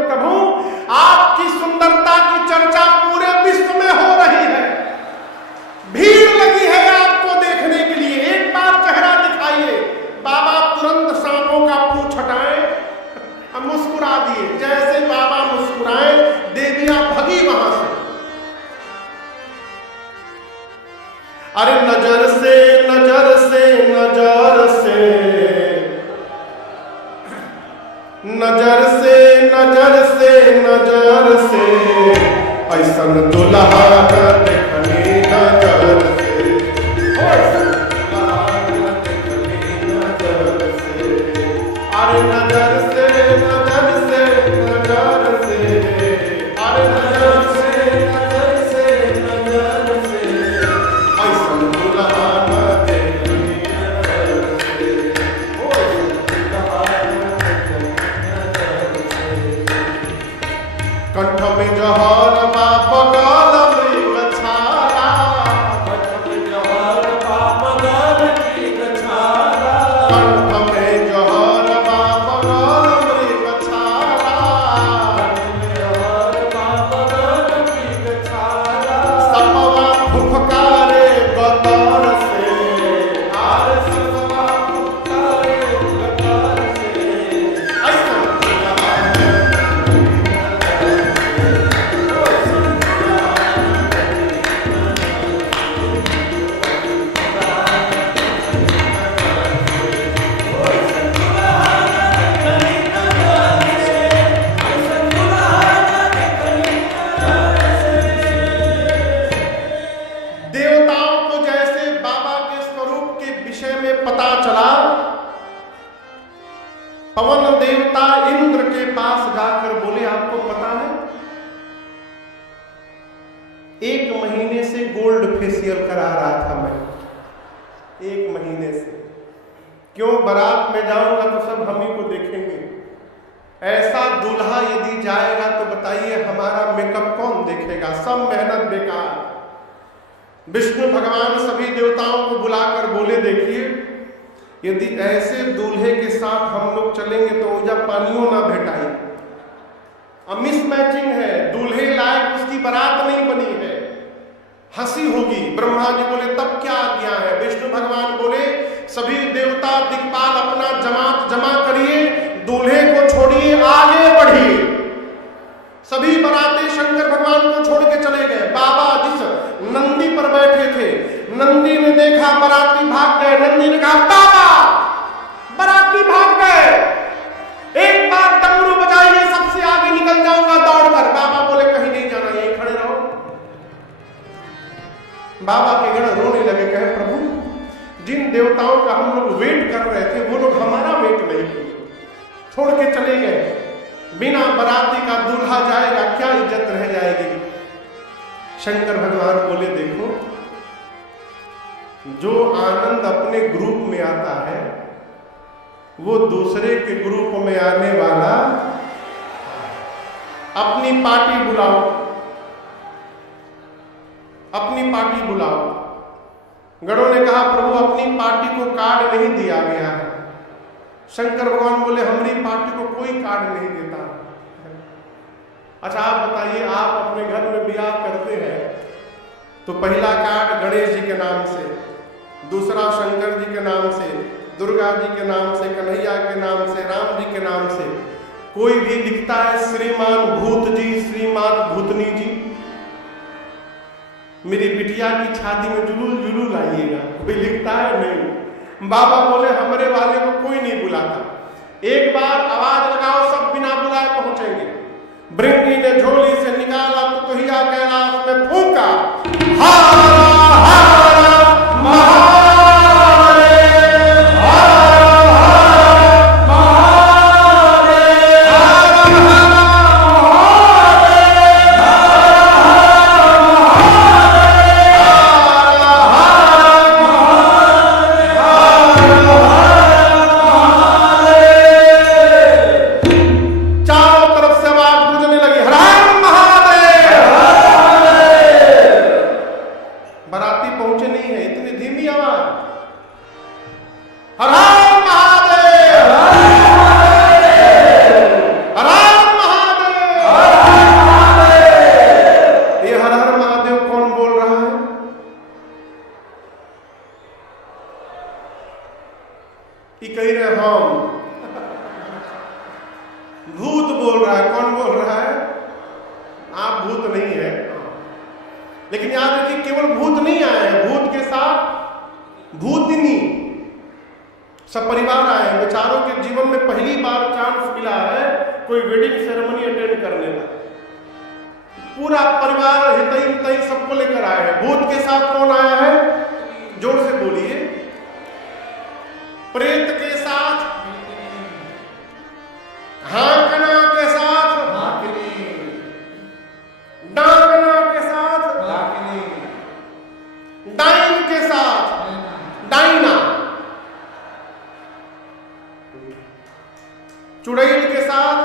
नजर से, ऐसन दुल्हा देखली नजर से, ऐसन दुल्हा देखली नजर से, अरे नजर से नजर से नजर से, अरे नजर से नजर से नजर से, ऐसन दुल्हा देखली नजर से, ऐसन दुल्हा देखली नजर से। कंठ में जहर बाप गाल मृग छाला, कंठ में जहर बाप गाल मृग छाला, कंठ में जहर बाप गाल मृग छाला, कंठ में जहर बाप गाल मृग छाला, सपवा फुफकारे गतर से, आर सपवा फुफकारे गतर से, ऐसा देवताओं को जैसे बाबा के स्वरूप के विषय में पता चला, पवन देवता इंद्र के पास जाकर बोले आपको पता है 1 महीने से गोल्ड फेशियल करा रहा था मैं, 1 महीने से, क्यों बारात में जाऊंगा तो सब हम ही को देखेंगे, ऐसा दूल्हा यदि जाएगा तो बताइए हमारा मेकअप कौन देखेगा, सब मेहनत बेकार। विष्णु भगवान सभी देवताओं को बुलाकर बोले देखिए यदि ऐसे दूल्हे के साथ हम लोग चलेंगे तो जब पानियों ना भेटाई, अब मिस मैचिंग है, दूल्हे लायक उसकी बारात नहीं बनी है, हंसी होगी। ब्रह्मा जी बोले तब क्या आज्ञा है? विष्णु भगवान बोले सभी देवता दिक्पाल अपना जमात जमा करिए, दूल्हे को छोड़िए, आगे बढ़िए। सभी बराती शंकर भगवान को छोड़ के चले गए। बाबा जिस नंदी पर बैठे थे, नंदी ने देखा बराती भाग गए, नंदी ने कहा बाबा बराती भाग गए, एक बार डमरू बजाइए, सबसे आगे निकल जाऊंगा दौड़कर। बाबा बोले कहीं नहीं जाना, यहीं खड़े रहो। बाबा के गण रोने लगे, कहे प्रभु जिन देवताओं का हम लोग वेट कर रहे थे वो लोग हमारा वेट नहीं किए, छोड़ के चले गए। बिना बराती का दूल्हा जाएगा, क्या इज्जत रह जाएगी। शंकर भगवान बोले देखो जो आनंद अपने ग्रुप में आता है वो दूसरे के ग्रुप में आने वाला, अपनी पार्टी बुलाओ, अपनी पार्टी बुलाओ। गणों ने कहा प्रभु अपनी पार्टी को कार्ड नहीं दिया गया है। शंकर भगवान बोले हमारी पार्टी को कोई कार्ड नहीं देता। अच्छा आप बताइए, आप अपने घर में ब्याह करते हैं तो पहला कार्ड गणेश जी के नाम से, दूसरा शंकर जी के नाम से, दुर्गा जी के नाम से, कन्हैया के नाम से, राम जी के नाम से। कोई भी लिखता है श्रीमान भूत जी, श्रीमान भूतनी जी, मेरी बिटिया की शादी में जुलूल जुलूल आइएगा, कोई लिखता है नहीं। बाबा बोले हमारे वाले को कोई नहीं बुलाता, एक बार आवाज लगाओ सब बिना बुलाए पहुंचेंगे। भृंगी ने झोली से निकाला तो तुहिया कैलाश में फूंका, हारा हारा महादेव, भूत बोल रहा है। कौन बोल रहा है? आप भूत नहीं है। लेकिन याद रखिए केवल भूत नहीं आए हैं, भूत के साथ भूतनी सब परिवार आए हैं। बेचारों के जीवन में पहली बार चांस मिला है कोई वेडिंग सेरेमनी अटेंड करने का। पूरा परिवार हितई मितई सबको लेकर आए हैं। भूत के साथ कौन आया है? जोर से बोलिए। प्रेत के साथ, हाकना के साथ, डाकना के साथ, डाइन के साथ, डाइना, चुड़ैल के साथ,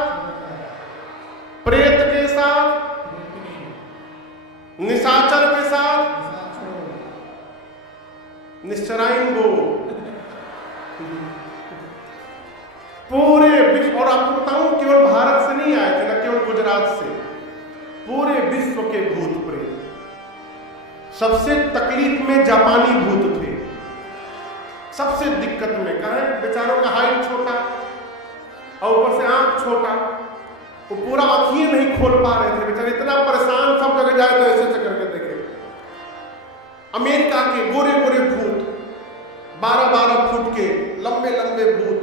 प्रेत के साथ, निशाचर के साथ, निश्चराइन वो पूरे विश्व, और आपको बताऊं केवल भारत से नहीं आए थे, न केवल गुजरात से, पूरे विश्व के भूत प्रेत। सबसे तकलीफ में जापानी भूत थे, सबसे दिक्कत में। कहें बेचारों का हाइट छोटा और ऊपर से आंख छोटा, वो पूरा आंखें नहीं खोल पा रहे थे बेचारे, इतना परेशान। सब जगह जाए तो ऐसे करके देखे। अमेरिका के गोरे गोरे भूत, 12-12 फुट के लंबे लंबे भूत,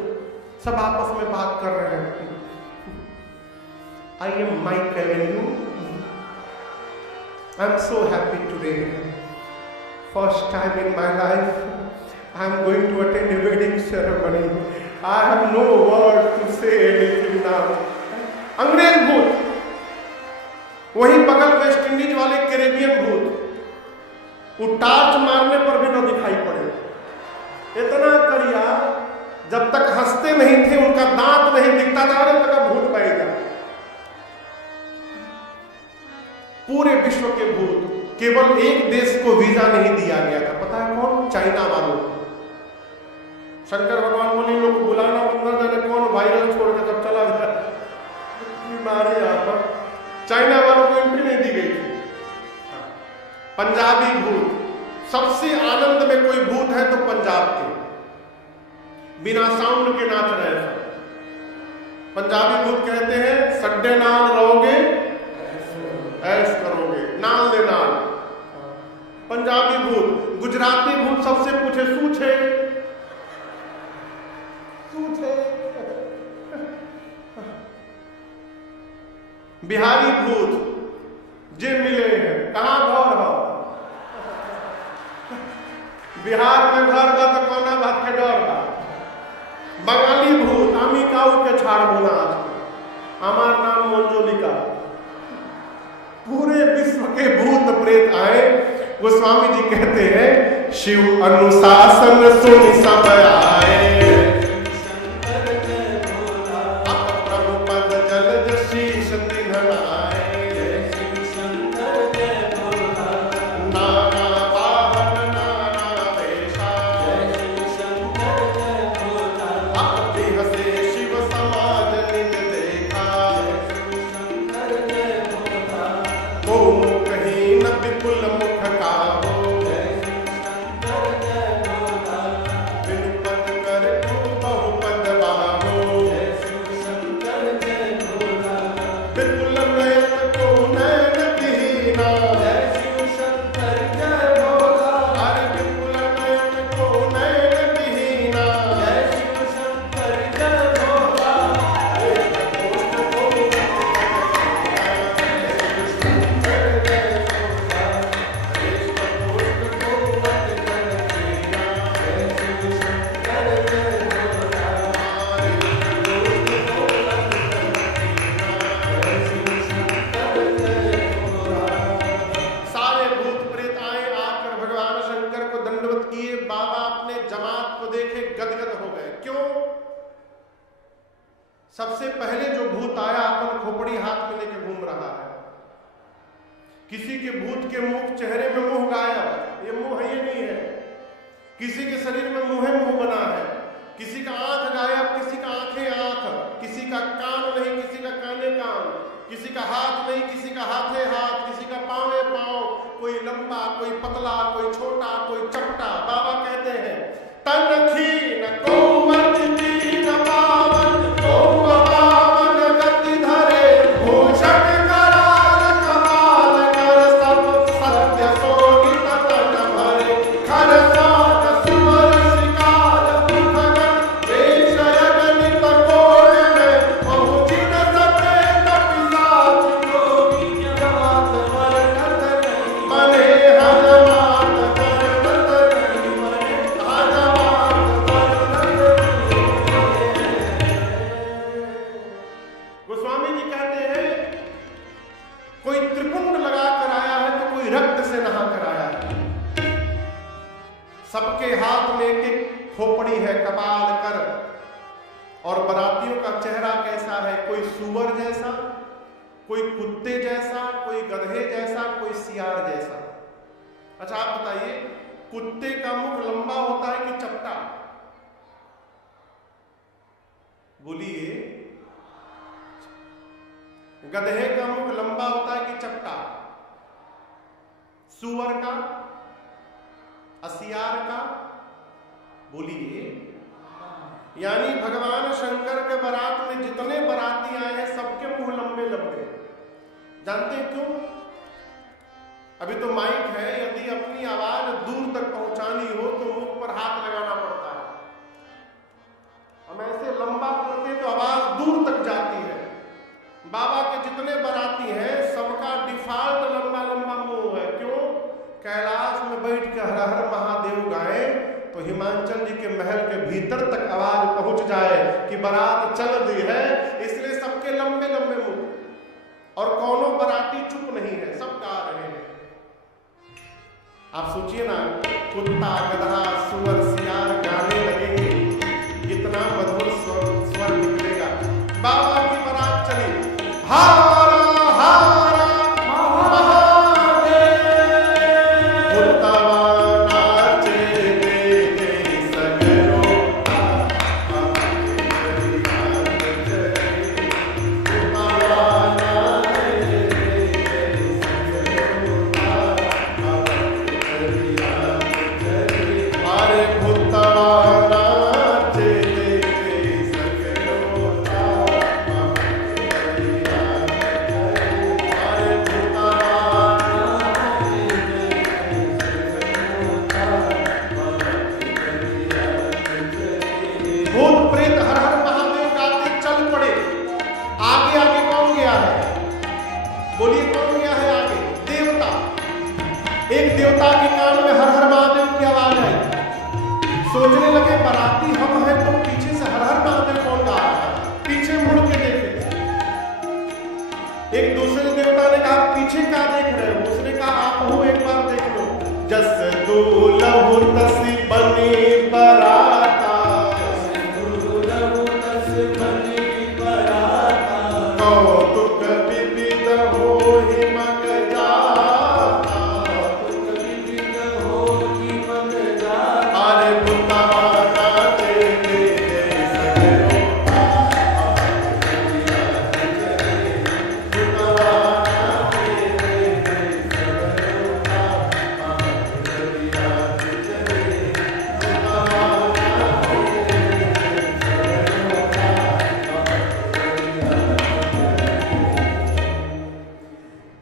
सब आपस में बात कर रहे हैं। I am Michael and you, I am so happy today, first time in my life I am going to attend a wedding ceremony, I have no word to say anything now. अंग्रेज भूत, वहीं बगल West Indies वाले Caribbean भूत, वो torch मारने पर भी न दिखाई पड़े, इतना करिया। जब तक हंसते नहीं थे उनका दांत नहीं दिखता था, जब तक भूत बह गया। पूरे विश्व के भूत, केवल एक देश को वीजा नहीं दिया गया था, पता है कौन? चाइना वालों को। शंकर भगवान बोले इन लोग को बुलाना, अंदर जाने कौन वायरस छोड़ के तब चला जाए, बीमारी यहां पर। चाइना वालों को एंट्री नहीं दी गई थी। पंजाबी भूत, सबसे आनंद में कोई भूत है तो पंजाब के, बिना साउंड के नाच रहे हैं। पंजाबी भूत कहते हैं सड्डे नाल रहोगे ऐश करोगे, नाल दे नाल। पंजाबी भूत। गुजराती भूत सबसे पूछे सूछे सूछे। बिहारी भूत जे मिले हैं, कहां घर हो? बिहार में घर बा तो कोना बात के डर बा। बंगाली भूत, आमी काऊ के छाड़ बोला, हमार नाम मंजोलिका। पूरे विश्व के भूत प्रेत आए। गोस्वामी जी कहते हैं शिव अनुशासन सुन सब आए, सबसे पहले जो भूत आया अपन खोपड़ी हाथ में लेके घूम रहा है। किसी के भूत के मुंह, चेहरे में मुंह गायब, ये मुंह है ये नहीं है। किसी के शरीर में मुंह बना है, किसी का आंख गायब, किसी का आंखें आंख, किसी का कान नहीं, किसी का काने कान, किसी का हाथ नहीं, किसी का हाथे हाथ, किसी का पांवे पांव, कोई लंबा, कोई पतला, कोई छोटा, कोई चपटा। बाबा कहते हैं तन खीन कोमल दीन पावन, कोम पावन गति धरे, भूषण कराल कमाल कर, सब सत्य सोगित तन भरे, खर सात सुवर शिकाल भगन, वेशय गणित कोण में, पहुँचिन सप्रेत पिशाच योगी जमात कोई त्रिपुंड लगा कर आया है तो कोई रक्त से नहा कर आया है। सबके हाथ में एक एक खोपड़ी है, कपाल कर। और बरातियों का चेहरा कैसा है? कोई सूअर जैसा, कोई कुत्ते जैसा, कोई गधे जैसा, कोई सियार जैसा। अच्छा आप बताइए, कुत्ते का मुख लंबा होता है कि चपटा? बोलिए। गधे का मुख लंबा होता है कि चपटा? सूअर का, असियार का? बोलिए। यानी भगवान शंकर के बारात में जितने बाराती आए हैं सबके मुंह लंबे लंबे। जानते हैं क्यों? अभी तो माइक है, यदि अपनी आवाज दूर तक पहुंचानी हो तो मुख पर हाथ लगाना पड़ता है। हम ऐसे लंबा करते तो आवाज दूर तक जाती है। बाबा के जितने बाराती हैं सबका डिफॉल्ट लंबा लंबा मुंह है। क्यों? कैलाश में बैठ के हर हर महादेव गाए तो हिमांचल जी के महल के भीतर तक आवाज पहुंच जाए कि बारात चल दी है। इसलिए सबके लंबे लंबे मुंह, और कौनों बाराती चुप नहीं है, सब गा रहे हैं। आप सोचिए ना, कुत्ता, गधा, सूअर, सियार गाने लगेंगे, कितना मधुर स्वर निकलेगा। बाबा की बारात चली, हारा हारा महादेव, भूतवा नाचे दे सगरो, अरे भूतवा नाचे दे सगरो, भूत प्रेत हर हर महादेव गाते चल पड़े। आगे आगे कौन गया है? बोलिए कौन गया है आगे? देवता। एक देवता के कान में हर हर महादेव की आवाज आई। सोचने लगे बाराती हम हैं तो पीछे से हर हर महादेव कौन गा रहा है? पीछे मुड़ के देखे। एक दूसरे देवता ने कहा पीछे क्या देख रहे हो? उसने कहा आप हो, एक बार देख लो। जस दूलहु तसी बनी बराता, कौतुक विविध होहि मग जाता, अरे भूतवा नाचे दे सगरो, भूतवा नाचे दे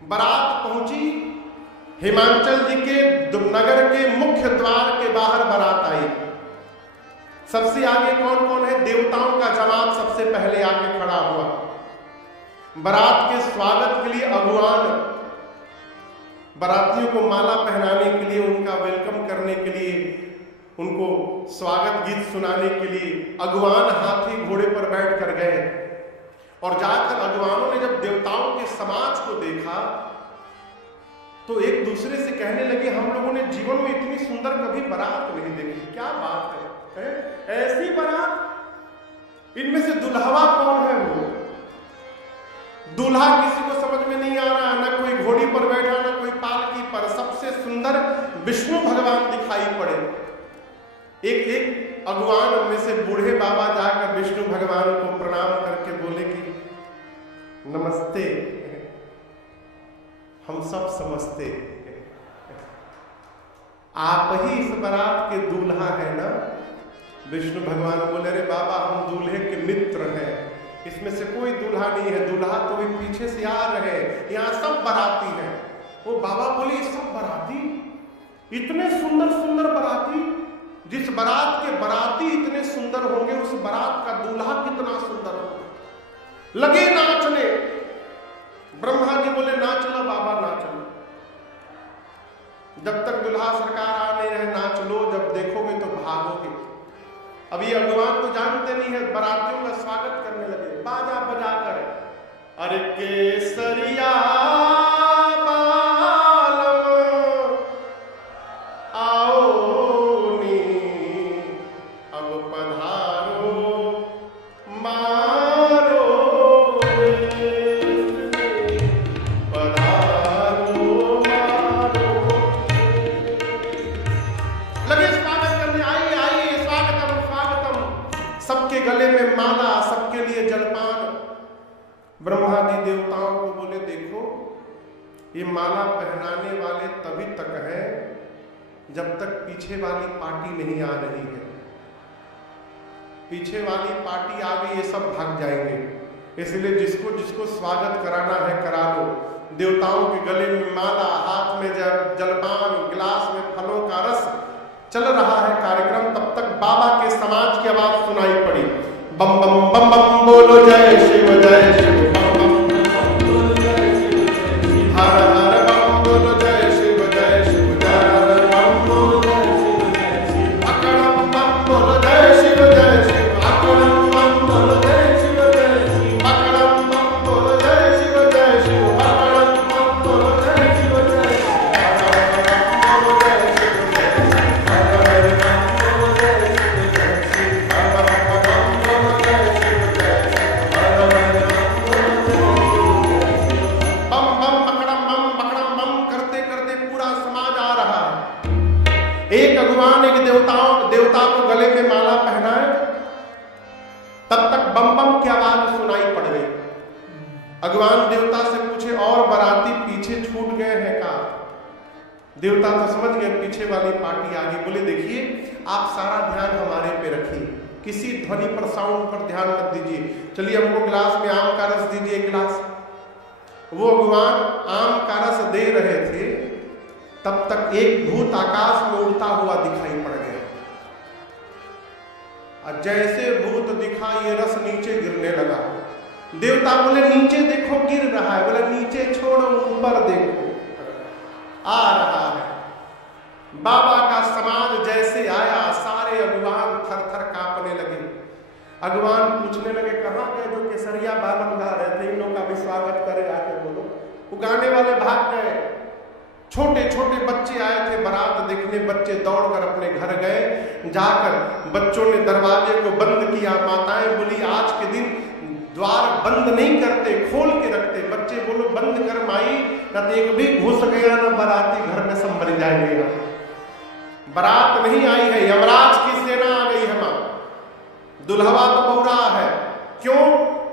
बारात पहुंची। हिमांचल जी के नगर के मुख्य द्वार के बाहर बारात आई। सबसे आगे कौन कौन है? देवताओं का जमात सबसे पहले आके खड़ा हुआ। बारात के स्वागत के लिए अगुवान, बारातियों को माला पहनाने के लिए, उनका वेलकम करने के लिए, उनको स्वागत गीत सुनाने के लिए अगुवान हाथी घोड़े पर बैठ कर गए। और जाकर अगुवानों ने जब देवताओं के समाज को देखा तो एक दूसरे से कहने लगे हम लोगों ने जीवन में इतनी सुंदर कभी बारात नहीं देखी। क्या बात है? ऐसी बारात? इनमें से दुल्हवा कौन है? वो दूल्हा किसी को समझ में नहीं आ रहा, ना कोई घोड़ी पर बैठा, ना कोई पालकी पर। सबसे सुंदर विष्णु भगवान दिखाई पड़े। एक एक अगुवान में से बूढ़े बाबा जाकर विष्णु भगवान को प्रणाम करके बोले कि नमस्ते, हम सब समझते, आप ही इस बारात के दूल्हा है ना? विष्णु भगवान बोले रे बाबा हम दूल्हे के मित्र हैं, इसमें से कोई दूल्हा नहीं है, दूल्हा तो भी पीछे से आ रहे हैं, यहाँ सब बाराती हैं। वो बाबा बोले सब बाराती? इतने सुंदर सुंदर बाराती? जिस बारात के बाराती इतने सुंदर होंगे उस बारात का दूल्हा कितना सुंदर होगा। लगे नाचने। ब्रह्मा जी बोले नाच लो बाबा, नाच लो, जब तक दूल्हा सरकार आ नहीं रहे नाच लो, जब देखोगे तो भागोगे। अब ये अगुवान तो जानते नहीं है, बारातियों का स्वागत करने लगे बाजा बजाकर। अरे केसरिया ये माला पहनाने वाले तभी तक है जब तक पीछे वाली पार्टी नहीं आ रही है। पीछे वाली पार्टी आ गई, ये सब भाग जाएंगे। इसलिए जिसको जिसको स्वागत कराना है करा दो। देवताओं के गले में माला, हाथ में जलपान, गिलास में फलों का रस, चल रहा है कार्यक्रम। तब तक बाबा के समाज की आवाज सुनाई पड़ी, बम बम बम बम बोलो जय शिव जय शिव, हर हर बम बोलो जय शिव जय शिव, हर हर बम बोलो जय शिव, अकड़म बम बोलो जय शिव जय शिव, अकड़म बम बोलो जय शिव जय शिव, अकड़म बम बोलो जय शिव जय शिव, अकड़म बम बोलो जय शिव जय शिव, एक अगुवान एक देवता को गले में माला पहनाए, तब तक बम बम की आवाज सुनाई पड़ गई। अगुवान देवता से पूछे, और बाराती पीछे छूट गए हैं का? देवता तो समझ गए पीछे वाली पार्टी आ गई। बोले देखिए, आप सारा ध्यान हमारे पे रखिए, किसी ध्वनि पर, साउंड पर ध्यान मत दीजिए। चलिए हमको गिलास में आम का रस दीजिए गिलास। वो अगुवान आम का रस दे रहे थे, तब तक एक भूत आकाश में उड़ता हुआ दिखाई पड़ गया। और जैसे भूत दिखा, ये रस नीचे गिरने लगा। देवता बोले नीचे देखो गिर रहा है। बोले नीचे छोड़ो, ऊपर देखो आ रहा है। बाबा का समाज जैसे आया, सारे अगुवान थर थर कांपने लगे। अगुवान पूछने लगे, कहाँ गए जो केसरिया बालम गा रहे थे, इन लोगों का भी स्वागत करे, आके बोलो। वो गाने वाले भाग गए। छोटे छोटे बच्चे आए थे बारात देखने, बच्चे दौड़कर अपने घर गए। जाकर बच्चों ने दरवाजे को बंद किया। माताएं बोली, आज के दिन द्वार बंद नहीं करते, खोल के रखते। बच्चे बोलो, बंद कर माई, न तो एक भी घुस गया ना बाराती घर में सब मर जाएंगे। बारात नहीं आई है, यमराज की सेना आ गई है। मां दुल्हवा तो बौरा है। क्यों?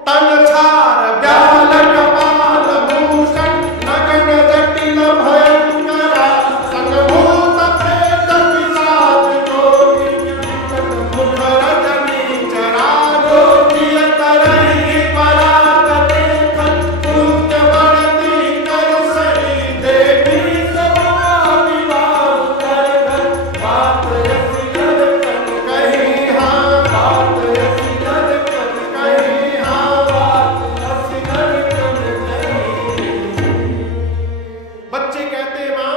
तन छार ब्याल कपाल भूषण नगन जटिल भयंकरा, संभूत प्रेत पिशाच जोगी मुख रजनी चरा, जोगी तरई परात देखन पुण्य बढ़ती कर सही, देवी सभा विवाह कर घर, बात यसी घर कर कहीं हाँ, बात यसी घर कर कहीं हाँ, बात यसी घर कर कहीं। बच्चे कहते हैं, मां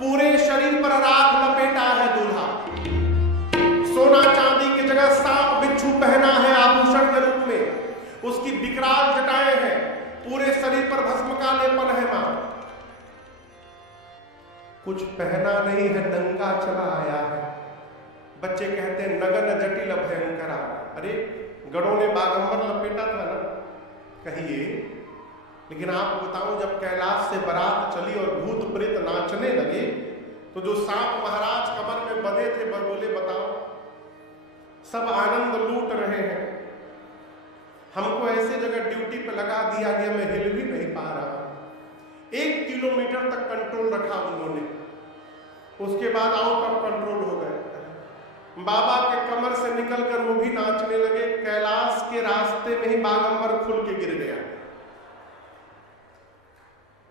पूरे शरीर पर राख लपेटा है दूल्हा, सोना चांदी की जगह सांप बिच्छू पहना है आभूषण के रूप में, उसकी विकराल जटाएं हैं, पूरे शरीर पर भस्म का लेपन है। मां कुछ पहना नहीं है, नंगा चला आया है। बच्चे कहते हैं, नगन जटिल भयंकरा। अरे गढ़ों ने बागंबर लपेटा था ना, कहिए। लेकिन आपको बताऊं, जब कैलाश से बारात चली और भूत प्रेत नाचने लगे, तो जो सांप महाराज कमर में बंधे थे, बोले बताओ, सब आनंद लूट रहे हैं। हमको ऐसे जगह ड्यूटी पे लगा दिया गया, मैं हिल भी नहीं पा रहा। 1 किलोमीटर तक कंट्रोल रखा उन्होंने, उसके बाद आउट ऑफ कंट्रोल हो गए। बाबा के कमर से निकलकर वो भी नाचने लगे। कैलाश के रास्ते में ही बागंबर खुल के गिर गया।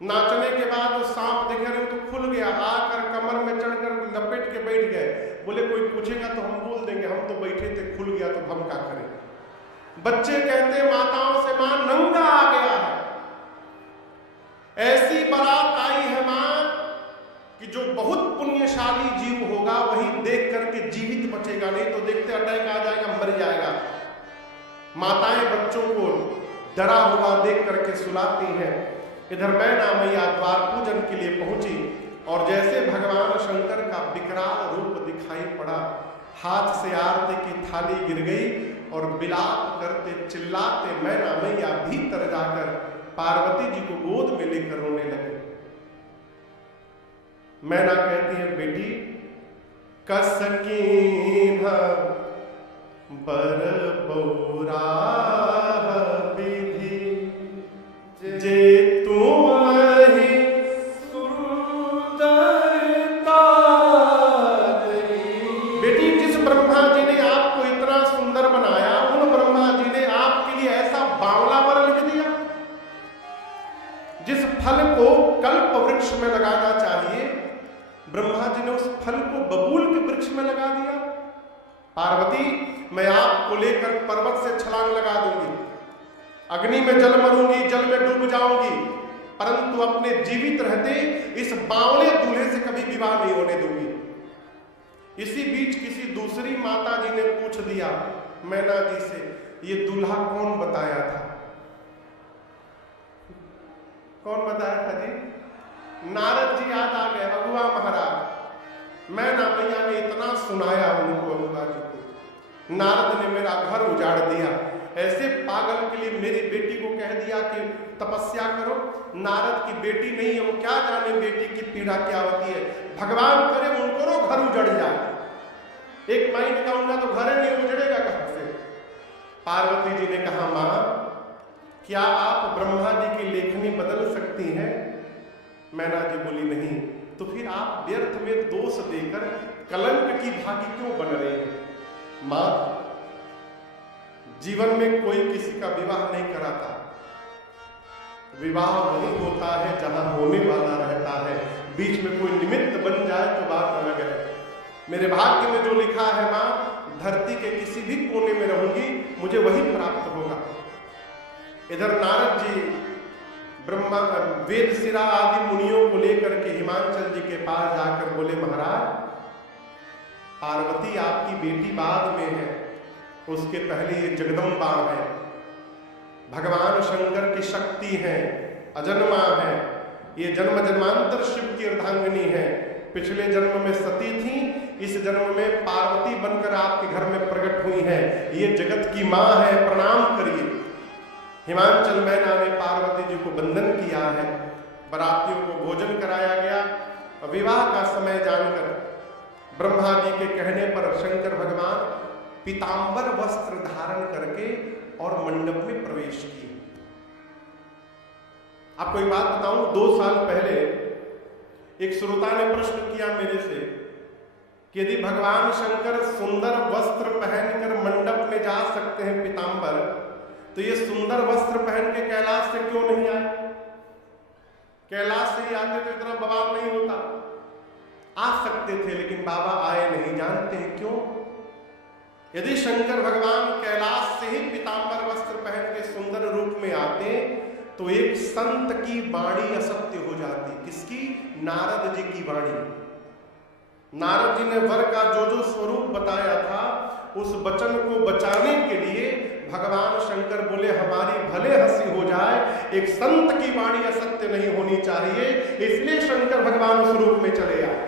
नाचने के बाद वो सांप देख रहे तो खुल गया, आकर कमर में चढ़कर लपेट के बैठ गए। बोले कोई पूछेगा तो हम बोल देंगे, हम तो बैठे थे, खुल गया तो हम क्या करें। बच्चे कहते माताओं से, मां नंगा आ गया है। ऐसी बारात आई है मां कि जो बहुत पुण्यशाली जीव होगा वही देख करके जीवित बचेगा, नहीं तो देखते अटैक आ जाएगा, मर जाएगा। माताएं बच्चों को डरा हुआ देख करके सुलाती हैं। इधर मैना मैया द्वार पूजन के लिए पहुंची और जैसे भगवान शंकर का विकराल रूप दिखाई पड़ा, हाथ से आरती की थाली गिर गई और विलाप करते चिल्लाते मैना मैया भीतर जाकर पार्वती जी को गोद में लेकर रोने लगे। मैना कहती है, बेटी कसकीन बर बौरा विधि जे तुम ही को कल्प वृक्ष में लगाना चाहिए, ब्रह्मा जी ने उस फल को बबूल के वृक्ष में लगा दिया। पार्वती, मैं आपको लेकर पर्वत से छलांग लगा दूंगी, अग्नि में जल मरूंगी, जल में डूब जाऊंगी, परंतु अपने जीवित रहते इस बावले दूल्हे से कभी विवाह नहीं होने दूंगी। इसी बीच किसी दूसरी माता जी ने पूछ दिया मैना जी से, ये दूल्हा कौन बताया था? कौन बताया था जी? नारद जी याद आ गए, अगुआ महाराज। मैना मैया ने इतना सुनाया उनको, अगुआ जी को। नारद ने मेरा घर उजाड़ दिया, ऐसे पागल के लिए मेरी बेटी को कह दिया कि तपस्या करो। नारद की बेटी नहीं है, वो क्या जाने बेटी की पीड़ा क्या होती है। भगवान करे उनको घर उजड़ जाए, एक माइंड का उनका तो घर नहीं उजड़ेगा कहां से। पार्वती जी ने कहा, मां क्या आप ब्रह्मा जी की लेखनी बदल सकती हैं? मैना जी बोली नहीं। तो फिर आप व्यर्थ में दोष देकर कलंक की भागी क्यों बन रहे हैं? मां, जीवन में कोई किसी का विवाह नहीं कराता, विवाह वही होता है जहां होने वाला रहता है। बीच में कोई निमित्त बन जाए तो बात अलग है। मेरे भाग्य में जो लिखा है मां, धरती के किसी भी कोने में रहूंगी, मुझे वही प्राप्त होगा। इधर नारद जी ब्रह्मा वेद सिरा आदि मुनियों को लेकर के हिमांचल जी के पास जाकर बोले, महाराज पार्वती आपकी बेटी बाद में है, उसके पहले ये जगदम्बा है, भगवान शंकर की शक्ति है, अजन्मा है, ये जन्म जन्मांतर शिव की अर्धांगिनी है। पिछले जन्म में सती थी, इस जन्म में पार्वती बनकर आपके घर में प्रकट हुई है, ये जगत की मां है, प्रणाम करिए। हिमांचल मैना ने पार्वती जी को वंदन किया है, बरातियों को भोजन कराया गया। विवाह का समय जानकर ब्रह्मा जी के कहने पर शंकर भगवान पीतांबर वस्त्र धारण करके और मंडप में प्रवेश किए। आपको एक बात बताऊं, 2 साल पहले एक श्रोता ने प्रश्न किया मेरे से कि यदि भगवान शंकर सुंदर वस्त्र पहनकर मंडप में जा सकते हैं पीतांबर, तो ये सुंदर वस्त्र पहन के कैलाश से क्यों नहीं आए? कैलाश से ही आते तो इतना बवाल नहीं होता। आ सकते थे लेकिन बाबा आए नहीं। जानते हैं क्यों? यदि शंकर भगवान कैलाश से ही पीतांबर वस्त्र पहन के सुंदर रूप में आते तो एक संत की वाणी असत्य हो जाती। किसकी? नारद जी की वाणी। नारद जी ने वर का जो जो स्वरूप बताया था, उस वचन को बचाने के लिए भगवान शंकर बोले, हमारी भले हंसी हो जाए, एक संत की वाणी असत्य नहीं होनी चाहिए, इसलिए शंकर भगवान उस रूप में चले आए।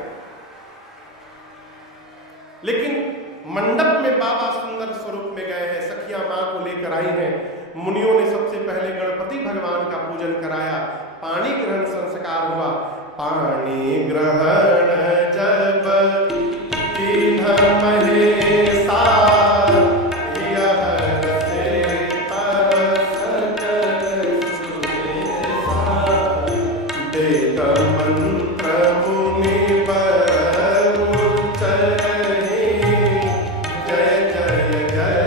लेकिन मंडप में बाबा सुंदर स्वरूप में गए हैं, सखिया मां को लेकर आई हैं। मुनियों ने सबसे पहले गणपति भगवान का पूजन कराया, पानी ग्रहण संस्कार हुआ। पानी ग्रहण जब कीन्ह महेशा, यह से परसत सुरेशा, वेद मंत्र मुनि पर उच्चरहि, जय जय जय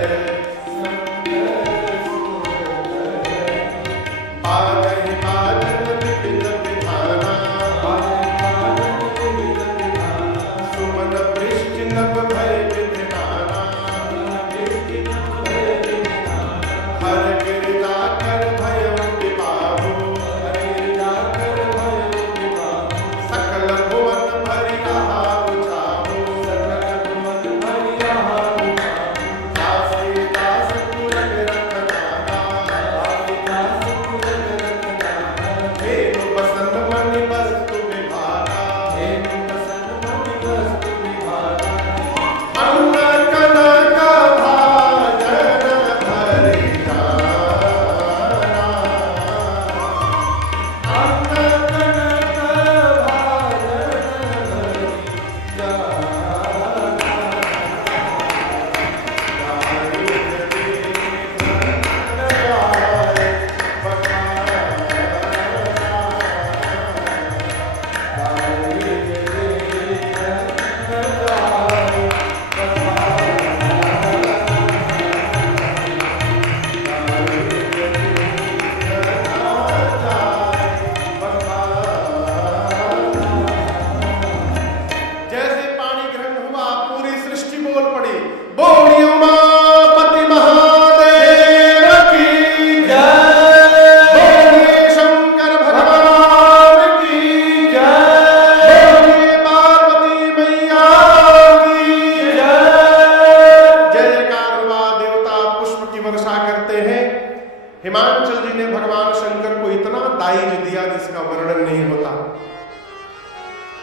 बाजहि बाजन विविध विधाना, सुमन वृष्टि नभ भय विधिनाना, हर गिरिजा कर भय विपाहु,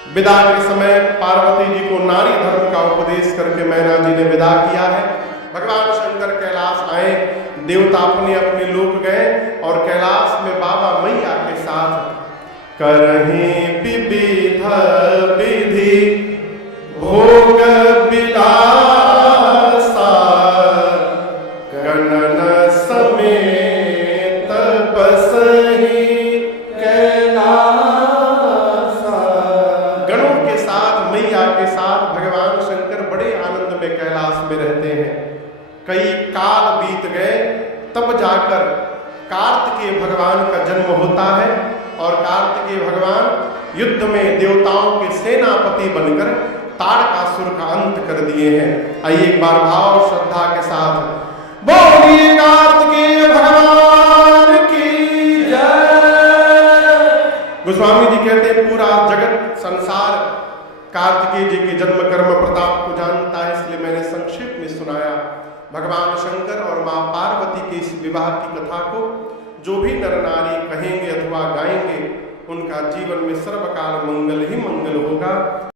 विदा के समय पार्वती जी को नारी धर्म का उपदेश करके मैना जी ने विदा किया है। भगवान शंकर कैलाश आए, देवता अपने अपने लोक गए और कैलाश में बाबा मैया के साथ करहीं विविध विधि भोग विलासा गणन समेत बसहि कैलासा। गणों के साथ मैया के साथ भगवान शंकर बड़े आनंद में कैलाश में रहते हैं। कई काल बीत गए, तब जाकर कार्तिकेय भगवान का जन्म होता है और कार्तिकेय भगवान युद्ध में देवताओं के सेनापति बनकर तारकासुर का अंत कर दिए हैं। आइए एक बार भाव और श्रद्धा के साथ बोलिए कार्तिकेय भगवान की जय। गोस्वामी जी कहते हैं पूरा जगत संसार कार्तिकेय जी के जन्म कर्म प्रताप को जानता है, इसलिए मैंने संक्षेप में सुनाया। भगवान शंकर और मां पार्वती के इस विवाह की कथा को जो भी नर नारी कहेंगे अथवा गाएंगे, उनका जीवन में सर्वकाल मंगल ही मंगल होगा।